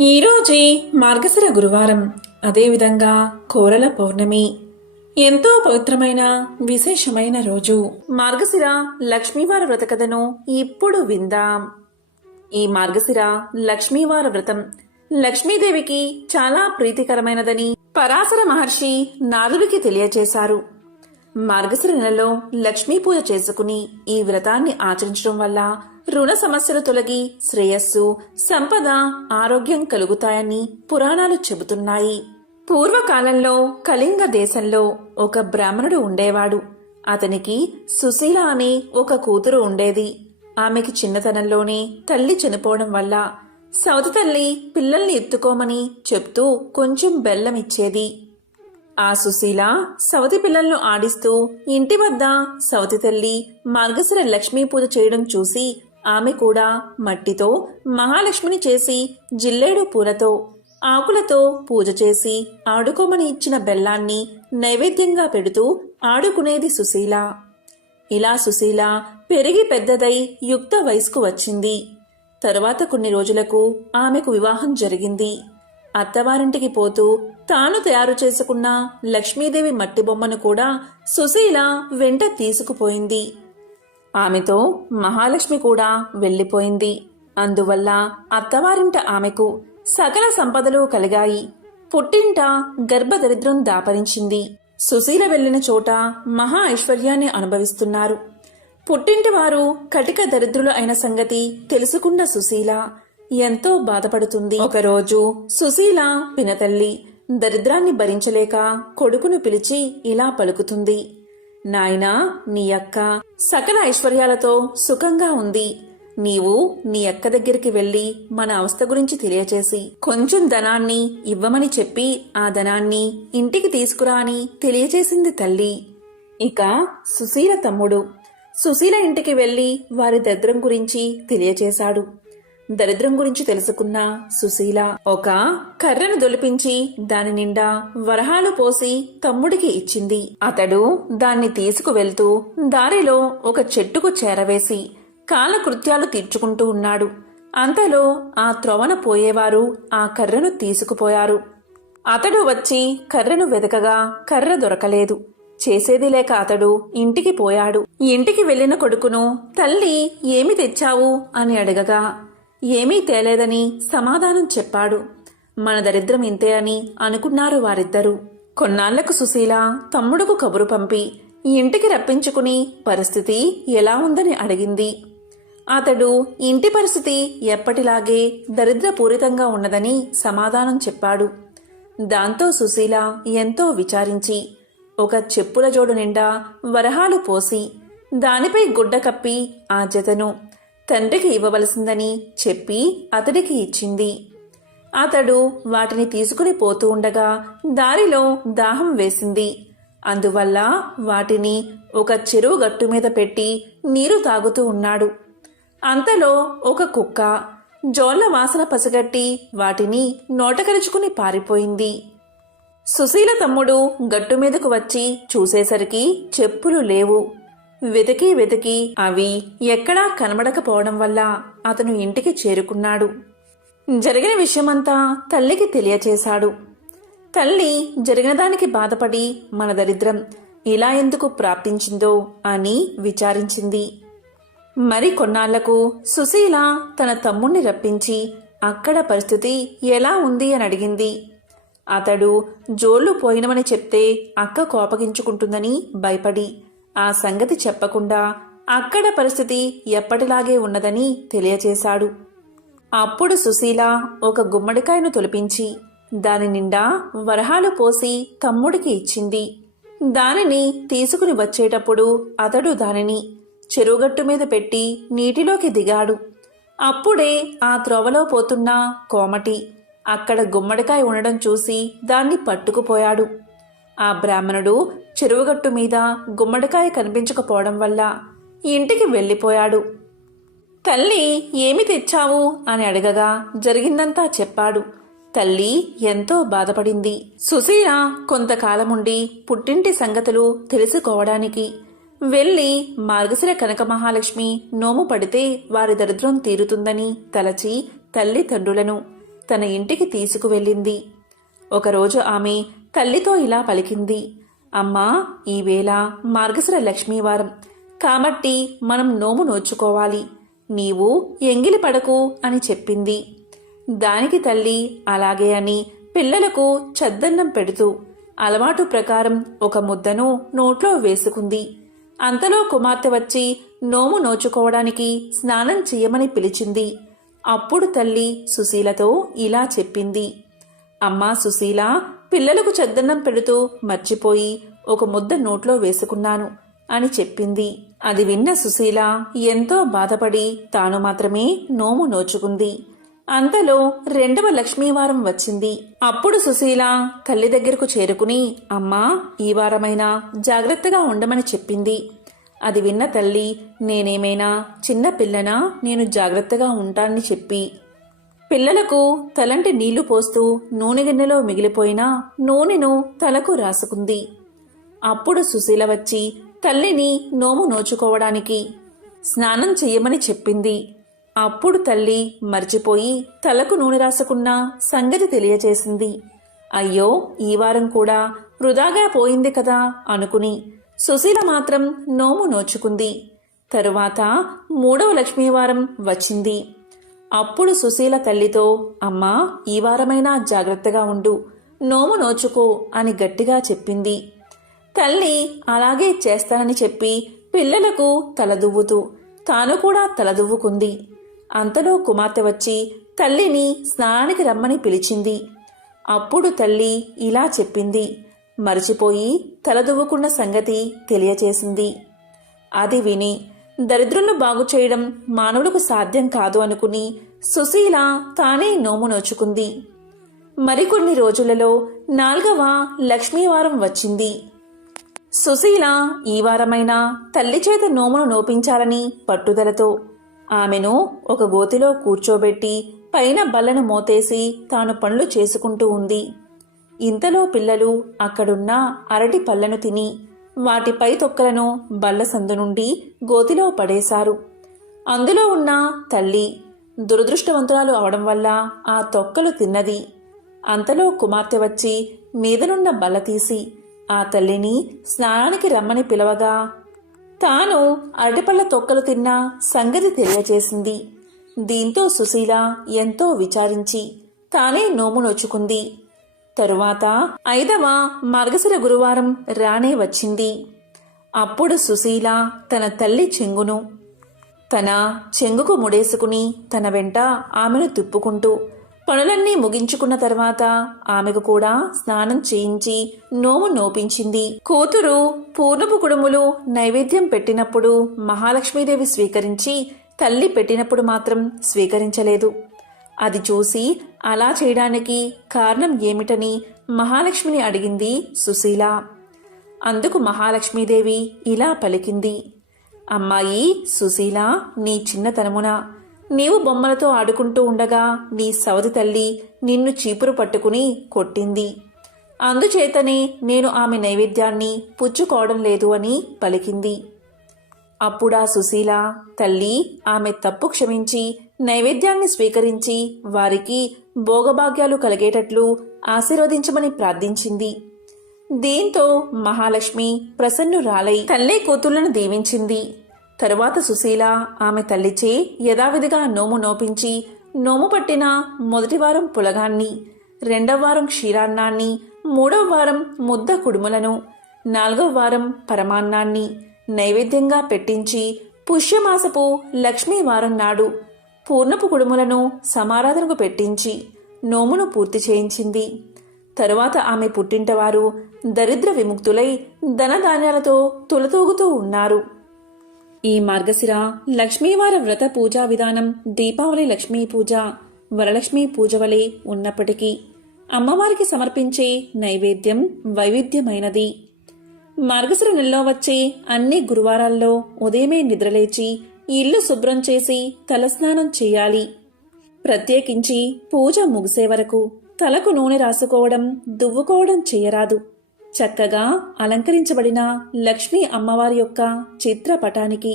ఈరోజే మార్గశిర గురువారం, అదేవిధంగా కోరల పౌర్ణమి. ఎంతో పవిత్రమైన విశేషమైన రోజు. మార్గశిర లక్ష్మీవార వ్రత కథను ఇప్పుడు విందాం. ఈ మార్గశిర లక్ష్మీవార వ్రతం లక్ష్మీదేవికి చాలా ప్రీతికరమైనదని పరాశర మహర్షి నారదుడికి తెలియచేశారు. మార్గశిర నెలలో లక్ష్మీ పూజ చేసుకుని ఈ వ్రతాన్ని ఆచరించడం వల్ల రుణ సమస్యలు తొలగి శ్రేయస్సు, సంపద, ఆరోగ్యం కలుగుతాయని పురాణాలు చెబుతున్నాయి. పూర్వకాలంలో కళింగ దేశంలో ఒక బ్రాహ్మణుడు ఉండేవాడు. అతనికి సుశీల అనే ఒక కూతురు ఉండేది. ఆమెకి చిన్నతనంలోనే తల్లి చనిపోవడం వల్ల సవతి తల్లి పిల్లల్ని ఎత్తుకోమని చెప్తూ కొంచెం బెల్లం ఇచ్చేది. ఆ సుశీల సవతి పిల్లలను ఆడిస్తూ ఇంటి వద్ద సవతి తల్లి మార్గశిర లక్ష్మీ పూజ చేయడం చూసి ఆమె కూడా మట్టితో మహాలక్ష్మిని చేసి జిల్లేడు పూలతో ఆకులతో పూజ చేసి ఆడుకోమని ఇచ్చిన బెల్లాన్ని నైవేద్యంగా పెడుతూ ఆడుకునేది సుశీల. ఇలా సుశీల పెరిగి పెద్దదై యుక్త వయసుకు వచ్చింది. తరువాత కొన్ని రోజులకు ఆమెకు వివాహం జరిగింది. అత్తవారింటికి పోతూ తాను తయారు చేసుకున్న లక్ష్మీదేవి మట్టి బొమ్మను కూడా సుశీల వెంట తీసుకుపోయింది. ఆమెతో మహాలక్ష్మి కూడా వెళ్లిపోయింది. అందువల్ల అత్తవారింట ఆమెకు సకల సంపదలు కలిగాయి. పుట్టింట గర్భదరిద్రం దాపరించింది. సుశీల వెళ్లిన చోట మహా ఐశ్వర్యాన్ని అనుభవిస్తున్నారు. పుట్టింటి వారు కటిక దరిద్రులు అయిన సంగతి తెలుసుకున్న సుశీల ఎంతో బాధపడుతుంది. ఒకరోజు సుశీల పినతల్లి దరిద్రాన్ని భరించలేక కొడుకును పిలిచి ఇలా పలుకుతుంది. నాయనా, నీ అక్క సకల ఐశ్వర్యాలతో సుఖంగా ఉంది. నీవు నీ అక్క దగ్గరికి వెళ్లి మన అవస్థ గురించి తెలియచేసి కొంచెం ధనాన్ని ఇవ్వమని చెప్పి ఆ ధనాన్ని ఇంటికి తీసుకురా అని తెలియచేసింది తల్లి. ఇక సుశీల తమ్ముడు సుశీల ఇంటికి వెళ్లి వారి దరిద్రం గురించి తెలియచేశాడు. దరిద్రం గురించి తెలుసుకున్న సుశీల ఒక కర్రను దొలిపించి దాని నిండా వరహాలు పోసి తమ్ముడికి ఇచ్చింది. అతడు దాన్ని తీసుకువెళ్తూ దారిలో ఒక చెట్టుకు చేరవేసి కాలకృత్యాలు తీర్చుకుంటూ ఉన్నాడు. అంతలో ఆ త్రోవన పోయేవారు ఆ కర్రను తీసుకుపోయారు. అతడు వచ్చి కర్రను వెదకగా కర్ర దొరకలేదు. చేసేది లేక అతడు ఇంటికి పోయాడు. ఇంటికి వెళ్లిన కొడుకును తల్లి ఏమి తెచ్చావు అని అడగగా ఏమీ తేలేదని సమాధానం చెప్పాడు. మన దరిద్రం ఇంతే అని అనుకున్నారు వారిద్దరూ. కొన్నాళ్లకు సుశీల తమ్ముడుకు కబురు పంపి ఇంటికి రప్పించుకుని పరిస్థితి ఎలా ఉందని అడిగింది. అతడు ఇంటి పరిస్థితి ఎప్పటిలాగే దరిద్రపూరితంగా ఉన్నదని సమాధానం చెప్పాడు. దాంతో సుశీల ఎంతో విచారించి ఒక చెప్పుల జోడు నిండా వరహాలు పోసి దానిపై గుడ్డ కప్పి ఆ జతను తండ్రికి ఇవ్వవలసిందని చెప్పి అతడికి ఇచ్చింది. అతడు వాటిని తీసుకుని పోతూ ఉండగా దారిలో దాహం వేసింది. అందువల్ల వాటిని ఒక చెరువు గట్టు మీద పెట్టి నీరు తాగుతూ ఉన్నాడు. అంతలో ఒక కుక్క జోళ్ల వాసన పసిగట్టి వాటిని నోటకరుచుకుని పారిపోయింది. సుశీల తమ్ముడు గట్టు మీదకు వచ్చి చూసేసరికి చెప్పులు లేవు. వెతికి వెతికి అవి ఎక్కడా కనబడకపోవడం వల్ల అతను ఇంటికి చేరుకున్నాడు. జరిగిన విషయమంతా తల్లికి తెలియచేశాడు. తల్లి జరిగిన దానికి బాధపడి మన దరిద్రం ఇలా ఎందుకు ప్రాప్తించిందో అని విచారించింది. మరి కొన్నాళ్లకు సుశీల తన తమ్ముణ్ణి రప్పించి అక్కడ పరిస్థితి ఎలా ఉంది అని అడిగింది. అతడు జోళ్లు పోయినవని చెప్తే అక్క కోపగించుకుంటుందని భయపడి ఆ సంగతి చెప్పకుండా అక్కడ పరిస్థితి ఎప్పటిలాగే ఉన్నదని తెలియచేశాడు. అప్పుడు సుశీల ఒక గుమ్మడికాయను తొలిపించి దాని నిండా వరహాలు పోసి తమ్ముడికి ఇచ్చింది. దానిని తీసుకుని వచ్చేటప్పుడు అతడు దానిని చెరువుగట్టు మీద పెట్టి నీటిలోకి దిగాడు. అప్పుడే ఆ త్రోవలో పోతున్న కోమటి అక్కడ గుమ్మడికాయ ఉండడం చూసి దాన్ని పట్టుకుపోయాడు. ఆ బ్రాహ్మణుడు చెరువుగట్టు మీద గుమ్మడికాయ కనిపించకపోవడం వల్ల ఇంటికి వెళ్లిపోయాడు. తల్లి ఏమి తెచ్చావు అని అడగగా జరిగిందంతా చెప్పాడు. తల్లి ఎంతో బాధపడింది. సుశీల కొంతకాలముండి పుట్టింటి సంగతులు తెలుసుకోవడానికి వెళ్లి మార్గశిర కనక మహాలక్ష్మి నోము పడితే వారి దరిద్రం తీరుతుందని తలచి తల్లిదండ్రులను తన ఇంటికి తీసుకువెళ్ళింది. ఒకరోజు ఆమె తల్లితో ఇలా పలికింది. అమ్మా, ఈవేళ మార్గశిర లక్ష్మీవారం కాబట్టి మనం నోము నోచుకోవాలి. నీవు ఎంగిలి పడకు అని చెప్పింది. దానికి తల్లి అలాగే అని పిల్లలకు చద్దన్నం పెడుతూ అలవాటు ప్రకారం ఒక ముద్దను నోట్లో వేసుకుంది. అంతలో కుమార్తె వచ్చి నోము నోచుకోవడానికి స్నానం చెయ్యమని పిలిచింది. అప్పుడు తల్లి సుశీలతో ఇలా చెప్పింది. అమ్మా సుశీల, పిల్లలకు చద్దన్నం పెడుతూ మర్చిపోయి ఒక ముద్ద నోట్లో వేసుకున్నాను అని చెప్పింది. అది విన్న సుశీల ఎంతో బాధపడి తాను మాత్రమే నోము నోచుకుంది. అంతలో 2వ లక్ష్మీవారం వచ్చింది. అప్పుడు సుశీల తల్లి దగ్గరకు చేరుకుని, అమ్మా, ఈ వారమైనా జాగ్రత్తగా ఉండమని చెప్పింది. అది విన్న తల్లి, నేనేమైనా చిన్న పిల్లనా, నేను జాగ్రత్తగా ఉంటానని చెప్పి పిల్లలకు తలంటి నీళ్లు పోస్తూ నూనె గిన్నెలో మిగిలిపోయిన నూనెను తలకు రాసుకుంది. అప్పుడు సుశీల వచ్చి తల్లిని నోము నోచుకోవడానికి స్నానం చెయ్యమని చెప్పింది. అప్పుడు తల్లి మర్చిపోయి తలకు నూనె రాసుకున్న సంగతి తెలియచేసింది. అయ్యో, ఈ వారం కూడా వృధాగా పోయింది కదా అనుకుని సుశీల మాత్రం నోము నోచుకుంది. తరువాత 3వ లక్ష్మీవారం వచ్చింది. అప్పుడు సుశీల తల్లితో, అమ్మా, ఈ వారమైనా జాగ్రత్తగా ఉండు, నోము నోచుకో అని గట్టిగా చెప్పింది. తల్లి అలాగే చేస్తానని చెప్పి పిల్లలకు తలదువ్వుతూ తాను కూడా తలదువ్వుకుంది. అంతలో కుమార్తె వచ్చి తల్లిని స్నానానికి రమ్మని పిలిచింది. అప్పుడు తల్లి ఇలా చెప్పింది. మరిచిపోయి తలదువ్వుకున్న సంగతి తెలియచేసింది. అది విని దరిద్రులను బాగు చేయడం మానవులకు సాధ్యం కాదు అనుకుని సుశీల తానే నోము నోచుకుంది. మరికొన్ని రోజులలో 4వ లక్ష్మీవారం వచ్చింది. సుశీల ఈ వారమైనా తల్లి చేత నోమును నోపించాలని పట్టుదలతో ఆమెను ఒక గోతిలో కూర్చోబెట్టి పైన బల్లను మోతేసి తాను పనులు చేసుకుంటూ ఉంది. ఇంతలో పిల్లలు అక్కడున్న అరటి పళ్లను తిని వాటిపై తొక్కలను బల్ల సందు నుండి గోతిలో పడేశారు. అందులో ఉన్న తల్లి దురదృష్టవంతురాలు అవడం వల్ల ఆ తొక్కలు తిన్నది. అంతలో కుమార్తె వచ్చి మీదనున్న బల్ల తీసి ఆ తల్లిని స్నానానికి రమ్మని పిలవగా తాను అరటిపళ్ళ తొక్కలు తిన్న సంగతి తెలియచేసింది. దీంతో సుశీల ఎంతో విచారించి తానే నోము నోచుకుంది. తరువాత 5వ మార్గశిర గురువారం రానే వచ్చింది. అప్పుడు సుశీల తన తల్లి తన చెంగుకు ముడేసుకుని తన వెంట ఆమెను తిప్పుకుంటూ పనులన్నీ ముగించుకున్న తర్వాత ఆమెకు కూడా స్నానం చేయించి నోము నోపించింది. కూతురు పూర్ణపు కుడుములు నైవేద్యం పెట్టినప్పుడు మహాలక్ష్మీదేవి స్వీకరించి తల్లి పెట్టినప్పుడు మాత్రం స్వీకరించలేదు. అది చూసి అలా చేయడానికి కారణం ఏమిటని మహాలక్ష్మిని అడిగింది సుశీల. అందుకు మహాలక్ష్మీదేవి ఇలా పలికింది. అమ్మాయి సుశీల, నీ చిన్నతనమున నీవు బొమ్మలతో ఆడుకుంటూ ఉండగా నీ సవతి తల్లి నిన్ను చీపురు పట్టుకుని కొట్టింది. అందుచేతనే నేను ఆమె నైవేద్యాన్ని పుచ్చుకోవడం లేదు అని పలికింది. అప్పుడా సుశీల తల్లి ఆమె తప్పు క్షమించి నైవేద్యాన్ని స్వీకరించి వారికి భోగభాగ్యాలు కలిగేటట్లు ఆశీర్వదించమని ప్రార్థించింది. దీంతో మహాలక్ష్మి ప్రసన్నురాలై తల్లి కూతుళ్లను దీవించింది. తరువాత సుశీల ఆమె తల్లిచే యథావిధిగా నోము నోపించి నోము పట్టిన మొదటి వారం పులగాన్ని, 2వ వారం క్షీరాన్నాన్ని, 3వ వారం ముద్ద కుడుములను, 4వ వారం పరమాన్నాన్ని నైవేద్యంగా పెట్టించి పుష్యమాసపు లక్ష్మీవారం నాడు పూర్ణపు కుడుములను సమారాధనకు పెట్టించి నోమును పూర్తి చేయించింది. తరువాత ఆమె పుట్టింటవారు దరిద్ర విముక్తులై ధనధాన్యాలతో తులతూగుతూ ఉన్నారు. ఈ మార్గశిర లక్ష్మీవార వ్రత పూజా విధానం దీపావళి లక్ష్మీ పూజ, వరలక్ష్మీ పూజ వలె ఉన్నప్పటికీ అమ్మవారికి సమర్పించే నైవేద్యం వైవిధ్యమైనది. మార్గశిర నెలలో వచ్చే అన్ని గురువారాల్లో ఉదయమే నిద్రలేచి ఇల్లు శుభ్రం చేసి తలస్నానం చేయాలి. ప్రత్యేకించి పూజ ముగిసే వరకు తలకు నూనె రాసుకోవడం, దువ్వుకోవడం చేయరాదు. చక్కగా అలంకరించబడిన లక్ష్మీ అమ్మవారి యొక్క చిత్రపటానికి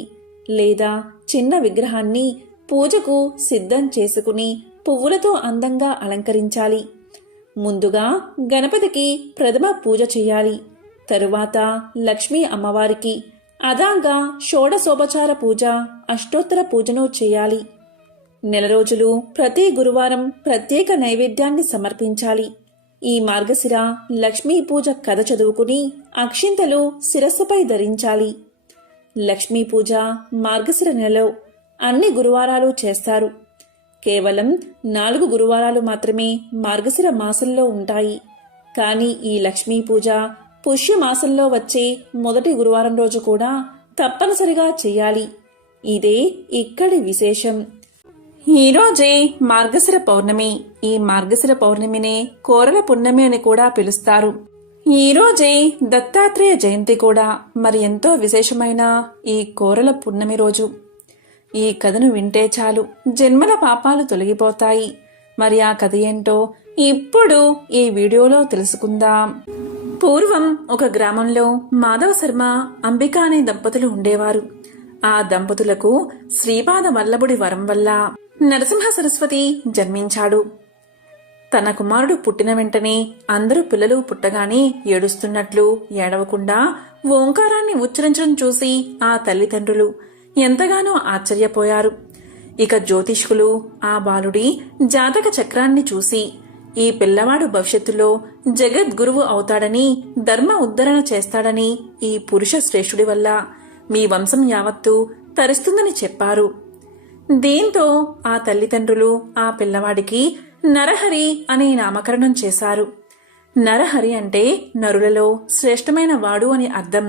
లేదా చిన్న విగ్రహాన్ని పూజకు సిద్ధం చేసుకుని పువ్వులతో అందంగా అలంకరించాలి. ముందుగా గణపతికి ప్రథమ పూజ చేయాలి. తరువాత లక్ష్మీ అమ్మవారికి అదాంగా షోడశోపచార పూజ, అష్టోత్తర పూజను చేయాలి. నెల రోజులు ప్రతి గురువారం ప్రత్యేక నైవేద్యాన్ని సమర్పించాలి. ఈ మార్గశిర లక్ష్మీ పూజ కథ చదువుకుని అక్షింతలు శిరస్సుపై ధరించాలి. లక్ష్మీ పూజ మార్గశిర నెలలో అన్ని గురువారాలు చేస్తారు. కేవలం 4 గురువారాలు మాత్రమే మార్గశిర మాసంలో ఉంటాయి. కానీ ఈ లక్ష్మీ పూజ పుష్యమాసంలో వచ్చే మొదటి గురువారం రోజు కూడా తప్పనిసరిగా చెయ్యాలి. ఇదే ఇక్కడి విశేషం. ఈరోజే మార్గశిర పౌర్ణమి. ఈ మార్గశిర పౌర్ణమినే కోరల పున్నమి అని కూడా పిలుస్తారు. ఈరోజే దత్తాత్రేయ జయంతి కూడా. మరి ఎంతో విశేషమైన ఈ కోరల పున్నమి రోజు ఈ కథను వింటే చాలు, జన్మల పాపాలు తొలగిపోతాయి. మరి ఆ కథ ఏంటో ఇప్పుడు ఈ వీడియోలో తెలుసుకుందాం. పూర్వం ఒక గ్రామంలో మాధవ శర్మ, అంబిక అనే దంపతులు ఉండేవారు. ఆ దంపతులకు శ్రీపాద వల్లభుడి వరం వల్ల నరసింహ సరస్వతి జన్మించాడు. తన కుమారుడు పుట్టిన వెంటనే అందరూ పిల్లలు పుట్టగానే ఏడుస్తున్నట్లు ఏడవకుండా ఓంకారాన్ని ఉచ్చరించడం చూసి ఆ తల్లిదండ్రులు ఎంతగానో ఆశ్చర్యపోయారు. ఇక జ్యోతిష్కులు ఆ బాలుడి జాతక చక్రాన్ని చూసి ఈ పిల్లవాడు భవిష్యత్తులో జగద్గురువు అవుతాడని, ధర్మ ఉద్ధరణ చేస్తాడని, ఈ పురుష శ్రేష్ఠుడి వల్ల మీ వంశం యావత్తు తరుస్తుందని చెప్పారు. దీంతో ఆ తల్లిదండ్రులు ఆ పిల్లవాడికి నరహరి అనే నామకరణం చేశారు. నరహరి అంటే నరులలో శ్రేష్టమైన వాడు అని అర్థం.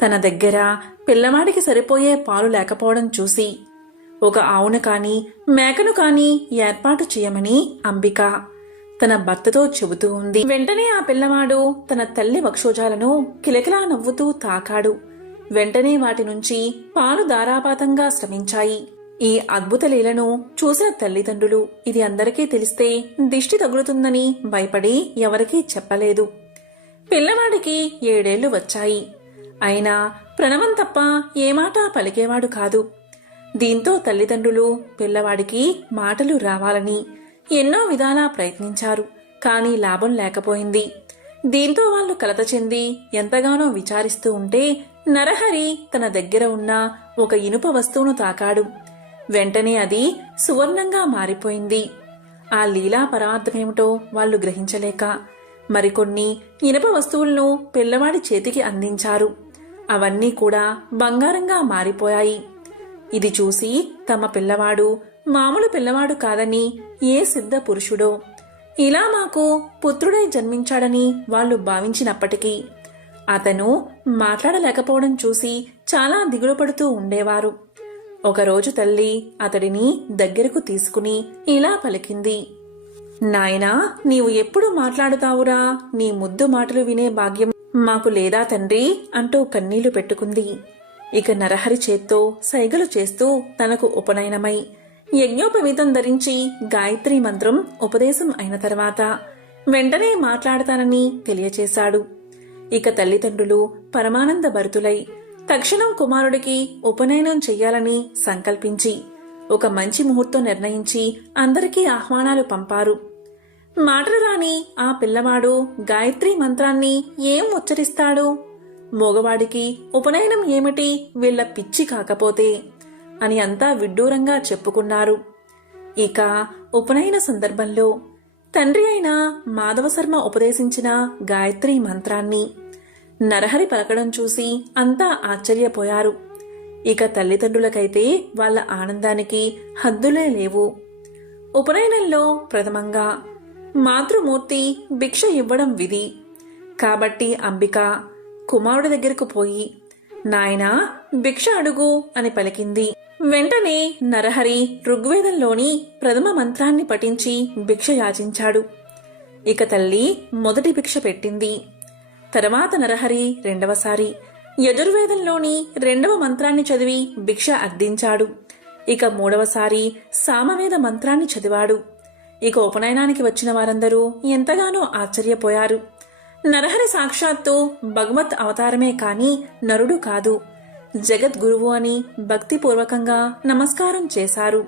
తన దగ్గర పిల్లవాడికి సరిపోయే పాలు లేకపోవడం చూసి ఒక ఆవును కాని మేకను కాని ఏర్పాటు చేయమని అంబిక తన భర్తతో చెబుతూ ఉంది. వెంటనే ఆ పిల్లవాడు తన తల్లి వక్షోజాలను కిలకిలా నవ్వుతూ తాకాడు. వెంటనే వాటి నుంచి పాలు ధారాపాతంగా స్రవించాయి. ఈ అద్భుత లీలను చూసిన తల్లిదండ్రులు ఇది అందరికీ తెలిస్తే దిష్టి తగులుతుందని భయపడి ఎవరికీ చెప్పలేదు. పిల్లవాడికి 7 ఏళ్లు వచ్చాయి. అయినా ప్రణవం తప్ప ఏ మాట పలికేవాడు కాదు. దీంతో తల్లిదండ్రులు పిల్లవాడికి మాటలు రావాలని ఎన్నో విధాలా ప్రయత్నించారు. కానీ లాభం లేకపోయింది. దీంతో వాళ్ళు కలత చెంది ఎంతగానో విచారిస్తూ ఉంటే నరహరి తన దగ్గర ఉన్న ఒక ఇనుప వస్తువును తాకాడు. వెంటనే అది సువర్ణంగా మారిపోయింది. ఆ లీలా పరార్థమేమిటో వాళ్ళు గ్రహించలేక మరికొన్ని ఇనుప వస్తువులను పిల్లవాడి చేతికి అందించారు. అవన్నీ కూడా బంగారంగా మారిపోయాయి. ఇది చూసి తమ పిల్లవాడు మామూలు పిల్లవాడు కాదని, ఏ సిద్ధ పురుషుడో ఇలా మాకు పుత్రుడై జన్మించాడని వాళ్ళు భావించినప్పటికీ అతను మాట్లాడలేకపోవడం చూసి చాలా దిగులు పడుతూ ఉండేవారు. ఒకరోజు తల్లి అతడిని దగ్గరకు తీసుకుని ఇలా పలికింది. నాయనా, నీవు ఎప్పుడు మాట్లాడుతావురా? నీ ముద్దు మాటలు వినే భాగ్యం మాకు లేదా తండ్రి అంటూ కన్నీళ్లు పెట్టుకుంది. ఇక నరహరి చేత్తో సైగలు చేస్తూ తనకు ఉపనయనమై యజ్ఞోపవీతం ధరించి గాయత్రి మంత్రం ఉపదేశం అయిన తర్వాత వెంటనే మాట్లాడతానని తెలియచేశాడు. ఇక తల్లిదండ్రులు పరమానంద భరితులై తక్షణం కుమారుడికి ఉపనయనం చెయ్యాలని సంకల్పించి ఒక మంచి ముహూర్తం నిర్ణయించి అందరికీ ఆహ్వానాలు పంపారు. మాటలు రాని ఆ పిల్లవాడు గాయత్రి మంత్రాన్ని ఏం ఉచ్చరిస్తాడు? మోగవాడికి ఉపనయనం ఏమిటి, వీళ్ల పిచ్చి కాకపోతే అని అంతా విడ్డూరంగా చెప్పుకున్నారు. ఇక ఉపనయన సందర్భంలో తండ్రి అయిన మాధవశర్మ ఉపదేశించిన గాయత్రి మంత్రాన్ని నరహరి పలకడం చూసి అంతా ఆశ్చర్యపోయారు. ఇక తల్లిదండ్రులకైతే వాళ్ల ఆనందానికి హద్దులే లేవు. ఉపనయనంలో ప్రథమంగా మాతృమూర్తి భిక్ష ఇవ్వడం విధి కాబట్టి అంబిక కుమారుడి దగ్గరకు పోయి నాయనా భిక్ష అడుగు అని పలికింది. వెంటనే నరహరి ఋగ్వేదంలోని ప్రథమ మంత్రాన్ని పఠించి భిక్ష యాచించాడు. ఇక తల్లి మొదటి భిక్ష పెట్టింది. తర్వాత నరహరి రెండవసారి యజుర్వేదంలోని 2వ మంత్రాన్ని చదివి భిక్ష అర్థించాడు. ఇక 3వసారి సామవేద మంత్రాన్ని చదివాడు. ఇక ఉపనయనానికి వచ్చిన వారందరూ ఎంతగానో ఆశ్చర్యపోయారు. నరహరి సాక్షాత్తు భగవత్ అవతారమే కాని నరుడు కాదు, జగద్గురువు అని భక్తిపూర్వకంగా నమస్కారం చేశారు.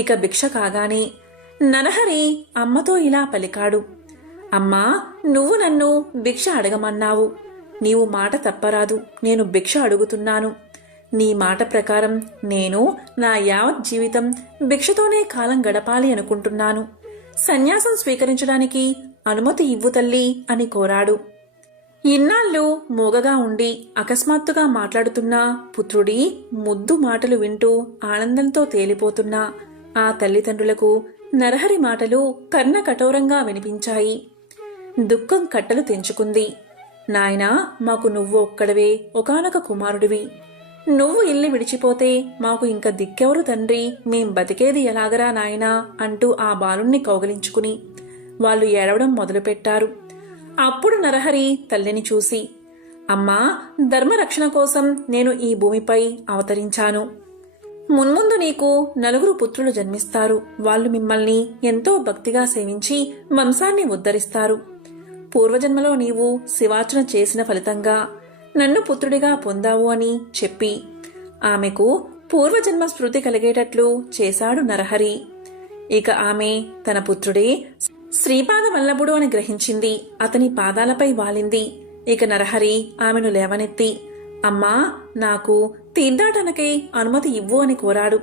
ఇక భిక్ష కాగానే నరహరి అమ్మతో ఇలా పలికాడు. అమ్మా, నువ్వు నన్ను భిక్ష అడగమన్నావు. నీవు మాట తప్పరాదు. నేను భిక్ష అడుగుతున్నాను. నీ మాట ప్రకారం నేను నా యావత్ జీవితం భిక్షతోనే కాలం గడపాలి అనుకుంటున్నాను. సన్యాసం స్వీకరించడానికి అనుమతి ఇవ్వు తల్లి అని కోరాడు. ఇన్నాళ్ళు మూగగా ఉండి అకస్మాత్తుగా మాట్లాడుతున్న పుత్రుడి ముద్దు మాటలు వింటూ ఆనందంతో తేలిపోతున్న ఆ తల్లిదండ్రులకు నరహరి మాటలు కర్ణ కఠోరంగా వినిపించాయి. దుఃఖం కట్టలు తెంచుకుంది. నాయనా, మాకు నువ్వు ఒక్కడవే ఒకానొక కుమారుడివి. నువ్వు ఇల్లు విడిచిపోతే మాకు ఇంక దిక్కెవరు తండ్రి? మేం బతికేది ఎలాగరా నాయనా అంటూ ఆ బాలుణ్ణి కౌగలించుకుని వాళ్ళు ఏడవడం మొదలుపెట్టారు. అప్పుడు నరహరి తల్లిని చూసి, అమ్మా, ధర్మరక్షణ కోసం నేను ఈ భూమిపై అవతరించాను. మున్ముందు నీకు 4 పుత్రులు జన్మిస్తారు. వాళ్ళు మిమ్మల్ని ఎంతో భక్తిగా సేవించి వంశాన్ని ఉద్ధరిస్తారు. పూర్వజన్మలో నీవు శివార్చన చేసిన ఫలితంగా నన్ను పుత్రుడిగా పొందావు అని చెప్పి ఆమెకు పూర్వజన్మ స్మృతి కలిగేటట్లు చేశాడు నరహరి. ఇక ఆమె తన పుత్రుడే శ్రీపాద వల్లభుడు అని గ్రహించింది. అతని పాదాలపై వాలింది. ఇక నరహరి ఆమెను లేవనెత్తి, అమ్మా, నాకు తీర్థాటనకై అనుమతి ఇవ్వు అని కోరాడు.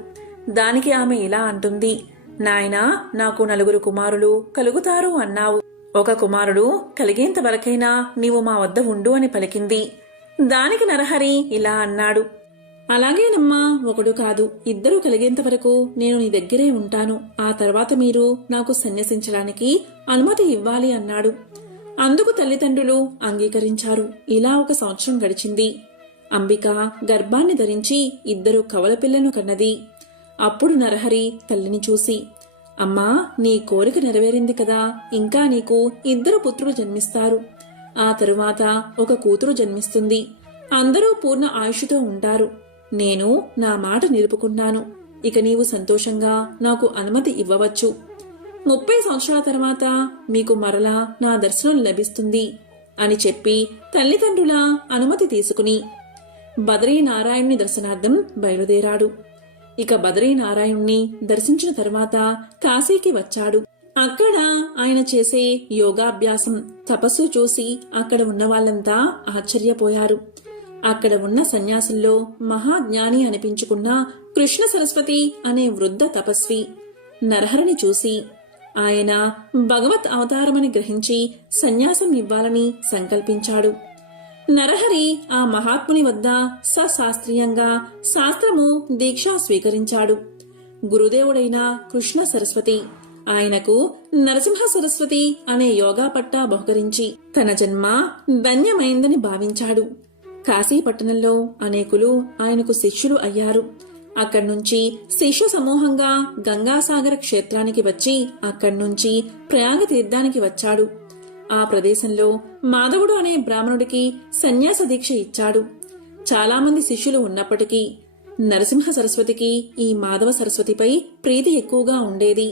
దానికి ఆమె ఇలా అంటుంది, నాయనా, నాకు 4 కుమారులు కలుగుతారు అన్నావు. ఒక కుమారుడు కలిగేంత వరకైనా నీవు మా వద్ద ఉండు అని పలికింది. దానికి నరహరి ఇలా అన్నాడు, అలాగేనమ్మా, ఒకడు కాదు, 2 కలిగేంత వరకు నేను నీ దగ్గరే ఉంటాను. ఆ తర్వాత మీరు నాకు సన్యసించడానికి అనుమతి ఇవ్వాలి అన్నాడు. అందుకు తల్లిదండ్రులు అంగీకరించారు. ఇలా 1 సంవత్సరం గడిచింది. అంబిక గర్భాన్ని ధరించి 2 కవల పిల్లను కన్నది. అప్పుడు నరహరి తల్లిని చూసి, అమ్మా, నీ కోరిక నెరవేరింది కదా, ఇంకా నీకు 2 పుత్రులు జన్మిస్తారు. ఆ తరువాత 1 కూతురు జన్మిస్తుంది. అందరూ పూర్ణ ఆయుష్తో ఉంటారు. నేను నా మాట నిలుపుకున్నాను. ఇక నీవు సంతోషంగా నాకు అనుమతి ఇవ్వవచ్చు. 30 సంవత్సరాల తర్వాత మీకు మరలా నా దర్శనం లభిస్తుంది అని చెప్పి తల్లిదండ్రుల అనుమతి తీసుకుని బదరీనారాయణుని దర్శనార్థం బయలుదేరాడు. ఇక బదరీనారాయణుణ్ణి దర్శించిన తర్వాత కాశీకి వచ్చాడు. అక్కడ ఆయన చేసే యోగాభ్యాసం, తపస్సు చూసి అక్కడ ఉన్న వాళ్ళంతా ఆశ్చర్యపోయారు. అక్కడ ఉన్న సన్యాసుల్లో మహాజ్ఞాని అనిపించుకున్న కృష్ణ సరస్వతి అనే వృద్ధ తపస్వి నరహరిని చూసి ఆయన భగవత్ అవతారమని గ్రహించి సన్యాసం ఇవ్వాలని సంకల్పించాడు. నరహరి ఆ మహాత్ముని వద్ద సశాస్త్రీయంగా శాస్త్రము దీక్ష స్వీకరించాడు. గురుదేవుడైన కృష్ణ సరస్వతి ఆయనకు నరసింహ సరస్వతి అనే యోగా పట్టా బహుకరించి తన జన్మ ధన్యమైందని భావించాడు. కాశీపట్టణంలో అనేకులు ఆయనకు శిష్యులు అయ్యారు. అక్కడ్నుంచి శిష్య సమూహంగా గంగాసాగర క్షేత్రానికి వచ్చి అక్కడ్నుంచి ప్రయాగ తీర్థానికి వచ్చాడు. ఆ ప్రదేశంలో మాధవుడు అనే బ్రాహ్మణుడికి సన్యాస దీక్ష ఇచ్చాడు. చాలామంది శిష్యులు ఉన్నప్పటికీ నరసింహ సరస్వతికి ఈ మాధవ సరస్వతిపై ప్రీతి ఎక్కువగా ఉండేది.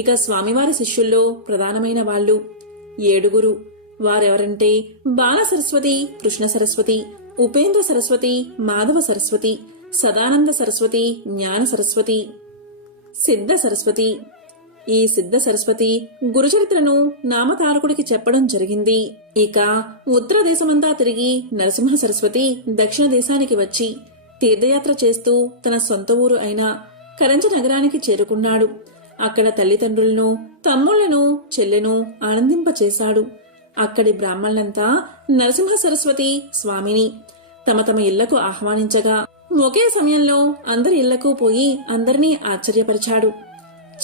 ఇక స్వామివారి శిష్యుల్లో ప్రధానమైన వాళ్ళు 7. వారెవరంటే బాల సరస్వతి, కృష్ణ సరస్వతి, ఉపేంద్ర సరస్వతి, మాధవ సరస్వతి, సదానంద సరస్వతి, జ్ఞాన సరస్వతి, సిద్ధ సరస్వతి. ఈ సిద్ధ సరస్వతి గురుచరిత్రను నామతారకుడికి చెప్పడం జరిగింది. ఇక ఉత్తర దేశమంతా తిరిగి నరసింహ సరస్వతి దక్షిణ దేశానికి వచ్చి తీర్థయాత్ర చేస్తూ తన సొంత ఊరు అయిన కరంజ నగరానికి చేరుకున్నాడు. అక్కడ తల్లిదండ్రులను, తమ్ముళ్లను, చెల్లెను ఆనందింపచేశాడు. అక్కడి బ్రాహ్మణులంతా నరసింహ సరస్వతి స్వామిని తమ తమ ఇళ్లకు ఆహ్వానించగా ఒకే సమయంలో అందరి ఇళ్లకు పోయి అందరినీ ఆశ్చర్యపరిచాడు.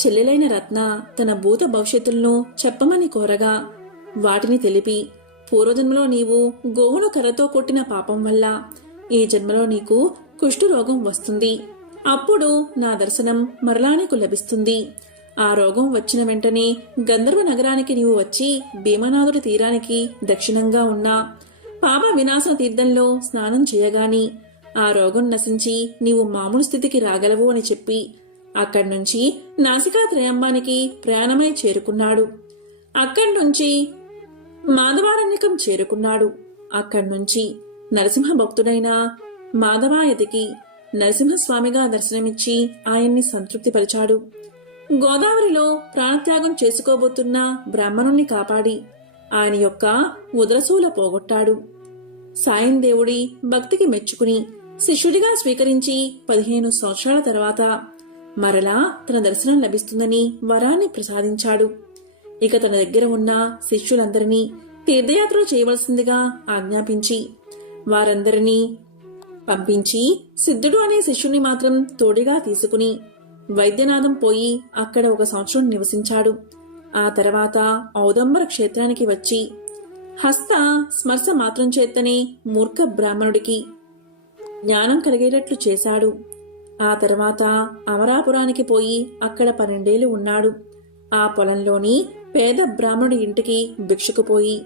చెల్లెలైన రత్న తన భూత భవిష్యత్తులను చెప్పమని కోరగా వాటిని తెలిపి, పూర్వజన్మలో నీవు గోవును కర్రతో కొట్టిన పాపం వల్ల ఈ జన్మలో నీకు కుష్ఠరోగం వస్తుంది. అప్పుడు నా దర్శనం మరలా నీకు లభిస్తుంది. ఆ రోగం వచ్చిన వెంటనే గంధర్వ నగరానికి నీవు వచ్చి భీమనాథుడి తీరానికి దక్షిణంగా ఉన్న పాప వినాశన తీర్థంలో స్నానం చేయగాని ఆ రోగం నశించి నీవు మామూలు స్థితికి రాగలవు అని చెప్పి అక్కడ్నుంచి నాసికా త్రయంబానికి ప్రయాణమై చేరుకున్నాడు. అక్కడ్నుంచి మాధవారణ్యకం చేరుకున్నాడు. అక్కడ్నుంచి నరసింహ భక్తుడైన మాధవాయతికి నరసింహస్వామిగా దర్శనమిచ్చి ఆయన్ని సంతృప్తిపరిచాడు. గోదావరిలో ప్రాణత్యాగం చేసుకోబోతున్న బ్రాహ్మణుణ్ణి కాపాడి ఆయన యొక్క ఉదరశూల పోగొట్టాడు. సాయం దేవుడి భక్తికి మెచ్చుకుని శిష్యుడిగా స్వీకరించి 15 సంవత్సరాల తర్వాత మరలా తన దర్శనం లభిస్తుందని వరాన్ని ప్రసాదించాడు. ఇక తన దగ్గర ఉన్న శిష్యులందరినీ తీర్థయాత్రలు చేయవలసిందిగా ఆజ్ఞాపించి వారందరినీ పంపించి సిద్ధుడు అనే శిష్యుణ్ణి మాత్రం తోడుగా తీసుకుని వైద్యనాథం పోయి అక్కడ 1 సంవత్సరం నివసించాడు. ఆ తర్వాత ఔదంబర క్షేత్రానికి వచ్చి హస్త స్మర్శ మాత్రం చేతనే మూర్ఖ బ్రాహ్మణుడికి జ్ఞానం కలిగేటట్లు చేశాడు. ఆ తర్వాత అమరాపురానికి పోయి అక్కడ 12 ఏళ్లు ఉన్నాడు. ఆ పొలంలోని పేద బ్రాహ్మణుడి ఇంటికి భిక్షకు పోయి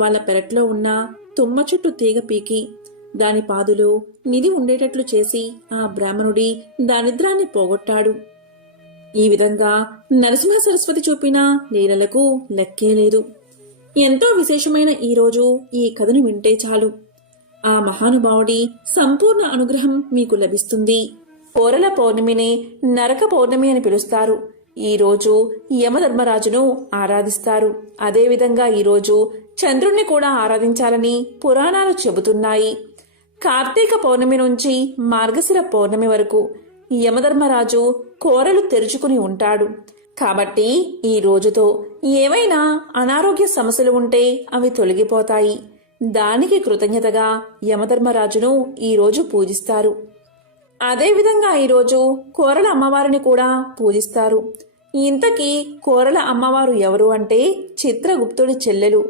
వాళ్ళ పెరట్లో ఉన్న తుమ్మ చుట్టూ తీగ పీకి దాని పాదులో నిధి ఉండేటట్లు చేసి ఆ బ్రాహ్మణుడి దారిద్రాన్ని పోగొట్టాడు. ఈ విధంగా నరసింహ సరస్వతి చూపిన లీలలకు లెక్కే లేదు. ఎంతో విశేషమైన ఈ రోజు ఈ కథను వింటే చాలు ఆ మహానుభావుడి సంపూర్ణ అనుగ్రహం మీకు లభిస్తుంది. కోరల పౌర్ణమిని నరక పౌర్ణమి అని పిలుస్తారు. ఈ రోజు యమధర్మరాజును ఆరాధిస్తారు. అదేవిధంగా ఈరోజు చంద్రుణ్ణి కూడా ఆరాధించాలని పురాణాలు చెబుతున్నాయి. కార్తీక పౌర్ణమి నుంచి మార్గశిర పౌర్ణమి వరకు యమధర్మరాజు కోరలు తెరుచుకుని ఉంటాడు. కాబట్టి ఈ రోజుతో ఏవైనా అనారోగ్య సమస్యలు ఉంటే అవి తొలగిపోతాయి. దానికి కృతజ్ఞతగా యమధర్మరాజును ఈరోజు పూజిస్తారు. అదేవిధంగా ఈరోజు కోరల అమ్మవారిని కూడా పూజిస్తారు. ఇంతకీ కోరల అమ్మవారు ఎవరు అంటే చిత్రగుప్తుడి చెల్లెలు.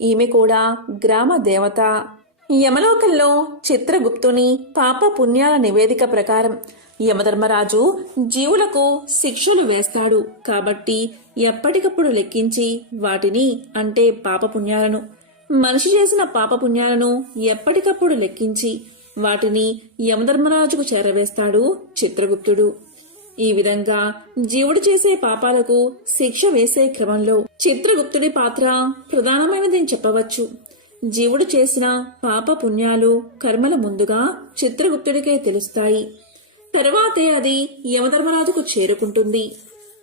ఈమె కూడా గ్రామ దేవత. యమలోకంలో చిత్రగుప్తుని పాప పుణ్యాల నివేదిక ప్రకారం యమధర్మరాజు జీవులకు శిక్షలు వేస్తాడు. కాబట్టి ఎప్పటికప్పుడు లెక్కించి వాటిని అంటే పాపపుణ్యాలను మనిషి చేసిన పాపపుణ్యాలను ఎప్పటికప్పుడు లెక్కించి వాటిని యమధర్మరాజుకు చేరవేస్తాడు చిత్రగుప్తుడు. ఈ విధంగా జీవుడు చేసే పాపాలకు శిక్ష వేసే క్రమంలో చిత్రగుప్తుడి పాత్ర ప్రధానమైనదని చెప్పవచ్చు. జీవుడు చేసిన పాప పుణ్యాలు కర్మల ముందుగా చిత్రగుప్తుడికే తెలుస్తాయి. తరువాతే అది యమధర్మరాజుకు చేరుకుంటుంది.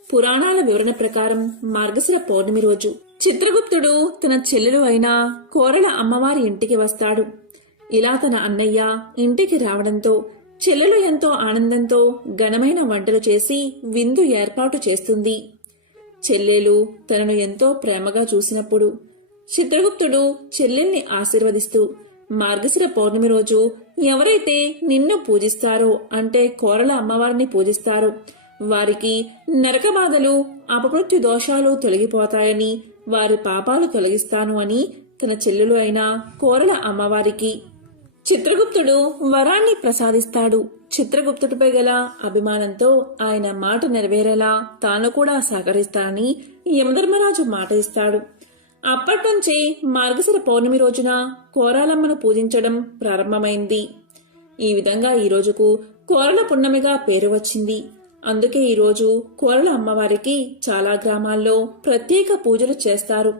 పురాణాల వివరణ ప్రకారం మార్గశిర పౌర్ణమి రోజు చిత్రగుప్తుడు తన చెల్లెలు అయిన కోరల అమ్మవారి ఇంటికి వస్తాడు. ఇలా తన అన్నయ్య ఇంటికి రావడంతో చెల్లెలు ఎంతో ఆనందంతో ఘనమైన వంటలు చేసి విందు ఏర్పాటు చేస్తుంది. చెల్లెలు తనను ఎంతో ప్రేమగా చూసినప్పుడు చిత్రగుప్తుడు చెల్లెల్ని ఆశీర్వదిస్తూ మార్గశిర పౌర్ణమి రోజు ఎవరైతే నిన్ను పూజిస్తారో అంటే కోరల అమ్మవారిని పూజిస్తారో వారికి నరక బాధలు అపమృత్యు దోషాలు తొలగిపోతాయని వారి పాపాలు తొలగిస్తాను అని తన చెల్లెలు అయిన కోరల అమ్మవారికి చిత్రగుప్తుడు వరాన్ని ప్రసాదిస్తాడు. చిత్రగుప్తుడిపై గల అభిమానంతో ఆయన మాట నెరవేరేలా తాను కూడా సహకరిస్తానని యమధర్మరాజు మాట ఇస్తాడు. అప్పట్నుంచే మార్గశిర పౌర్ణమి రోజున కోరాలమ్మను పూజించడం ప్రారంభమైంది. ఈ విధంగా ఈ రోజుకు కోరల పున్నమిగా పేరు వచ్చింది. అందుకే ఈరోజు కోరల అమ్మవారికి చాలా గ్రామాల్లో ప్రత్యేక పూజలు చేస్తారు.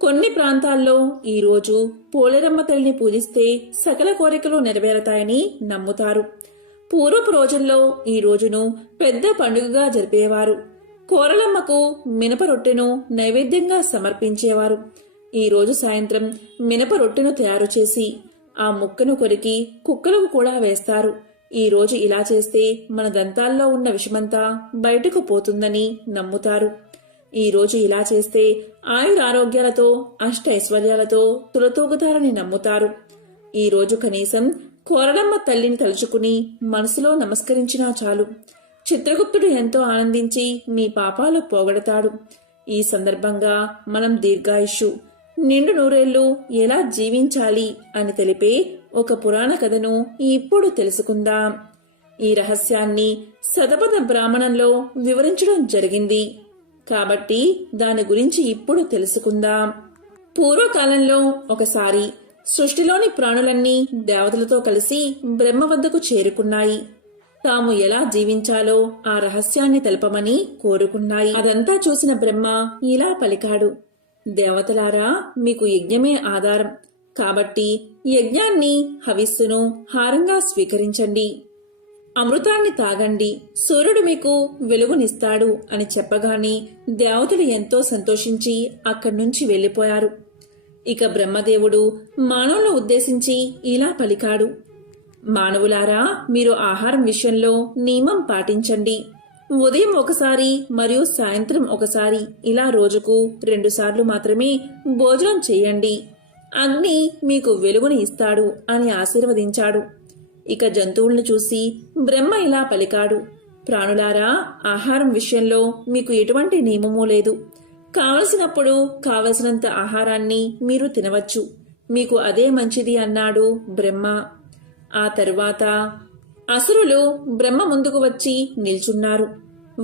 కొన్ని ప్రాంతాల్లో ఈ రోజు పోలేరమ్మ తల్లిని పూజిస్తే సకల కోరికలు నెరవేరతాయని నమ్ముతారు. పూర్వపు రోజుల్లో ఈ రోజును పెద్ద పండుగగా జరిపేవారు. కోరలమ్మకు మినప రొట్టెను నైవేద్యంగా సమర్పించేవారు. ఈ రోజు సాయంత్రం మినప రొట్టెను తయారు చేసి ఆ ముక్కను కొరికి కుక్కలకు కూడా వేస్తారు. ఈ రోజు ఇలా చేస్తే మన దంతాల్లో ఉన్న విషమంతా బయటకు పోతుందని నమ్ముతారు. ఈ రోజు ఇలా చేస్తే ఆయురారోగ్యాలతో అష్ట ఐశ్వర్యాలతో తులతూగుతారని నమ్ముతారు. ఈ రోజు కనీసం కోరలమ్మ తల్లిని తలుచుకుని మనసులో నమస్కరించినా చాలు. చిత్రగుప్తుడు ఎంతో ఆనందించి మీ పాపాలు పోగొడతాడు. ఈ సందర్భంగా మనం దీర్ఘాయుష్షు నిండు నూరేళ్లు ఎలా జీవించాలి అని తెలిపే ఒక పురాణ కథను ఇప్పుడు తెలుసుకుందాం. ఈ రహస్యాన్ని శతపథ బ్రాహ్మణంలో వివరించడం జరిగింది కాబట్టి దాని గురించి ఇప్పుడు తెలుసుకుందాం. పూర్వకాలంలో ఒకసారి సృష్టిలోని ప్రాణులన్నీ దేవతలతో కలిసి బ్రహ్మ వద్దకు చేరుకున్నాయి. తాము ఎలా జీవించాలో ఆ రహస్యాన్ని తెలపమని కోరుకున్నాయి. అదంతా చూసిన బ్రహ్మ ఇలా పలికాడు, దేవతలారా, మీకు యజ్ఞమే ఆధారం కాబట్టి యజ్ఞాన్ని హవిస్సును హారంగా స్వీకరించండి. అమృతాన్ని తాగండి, సూర్యుడు మీకు వెలుగునిస్తాడు అని చెప్పగానే దేవతలు ఎంతో సంతోషించి అక్కడి నుంచి వెళ్లిపోయారు. ఇక బ్రహ్మదేవుడు మానవులను ఉద్దేశించి ఇలా పలికాడు. మానవులారా, మీరు ఆహారం విషయంలో నియమం పాటించండి. ఉదయం ఒకసారి మరియు సాయంత్రం ఒకసారి, ఇలా రోజుకు 2 సార్లు మాత్రమే భోజనం చేయండి. అగ్ని మీకు వెలుగుని ఇస్తాడు అని ఆశీర్వదించాడు. ఇక జంతువులను చూసి బ్రహ్మ ఇలా పలికాడు. ప్రాణులారా, ఆహారం విషయంలో మీకు ఎటువంటి నియమమూ లేదు. కావలసినప్పుడు కావలసినంత ఆహారాన్ని మీరు తినవచ్చు. మీకు అదే మంచిది అన్నాడు బ్రహ్మ. ఆ తరువాత అసురులు బ్రహ్మ ముందుకు వచ్చి నిల్చున్నారు.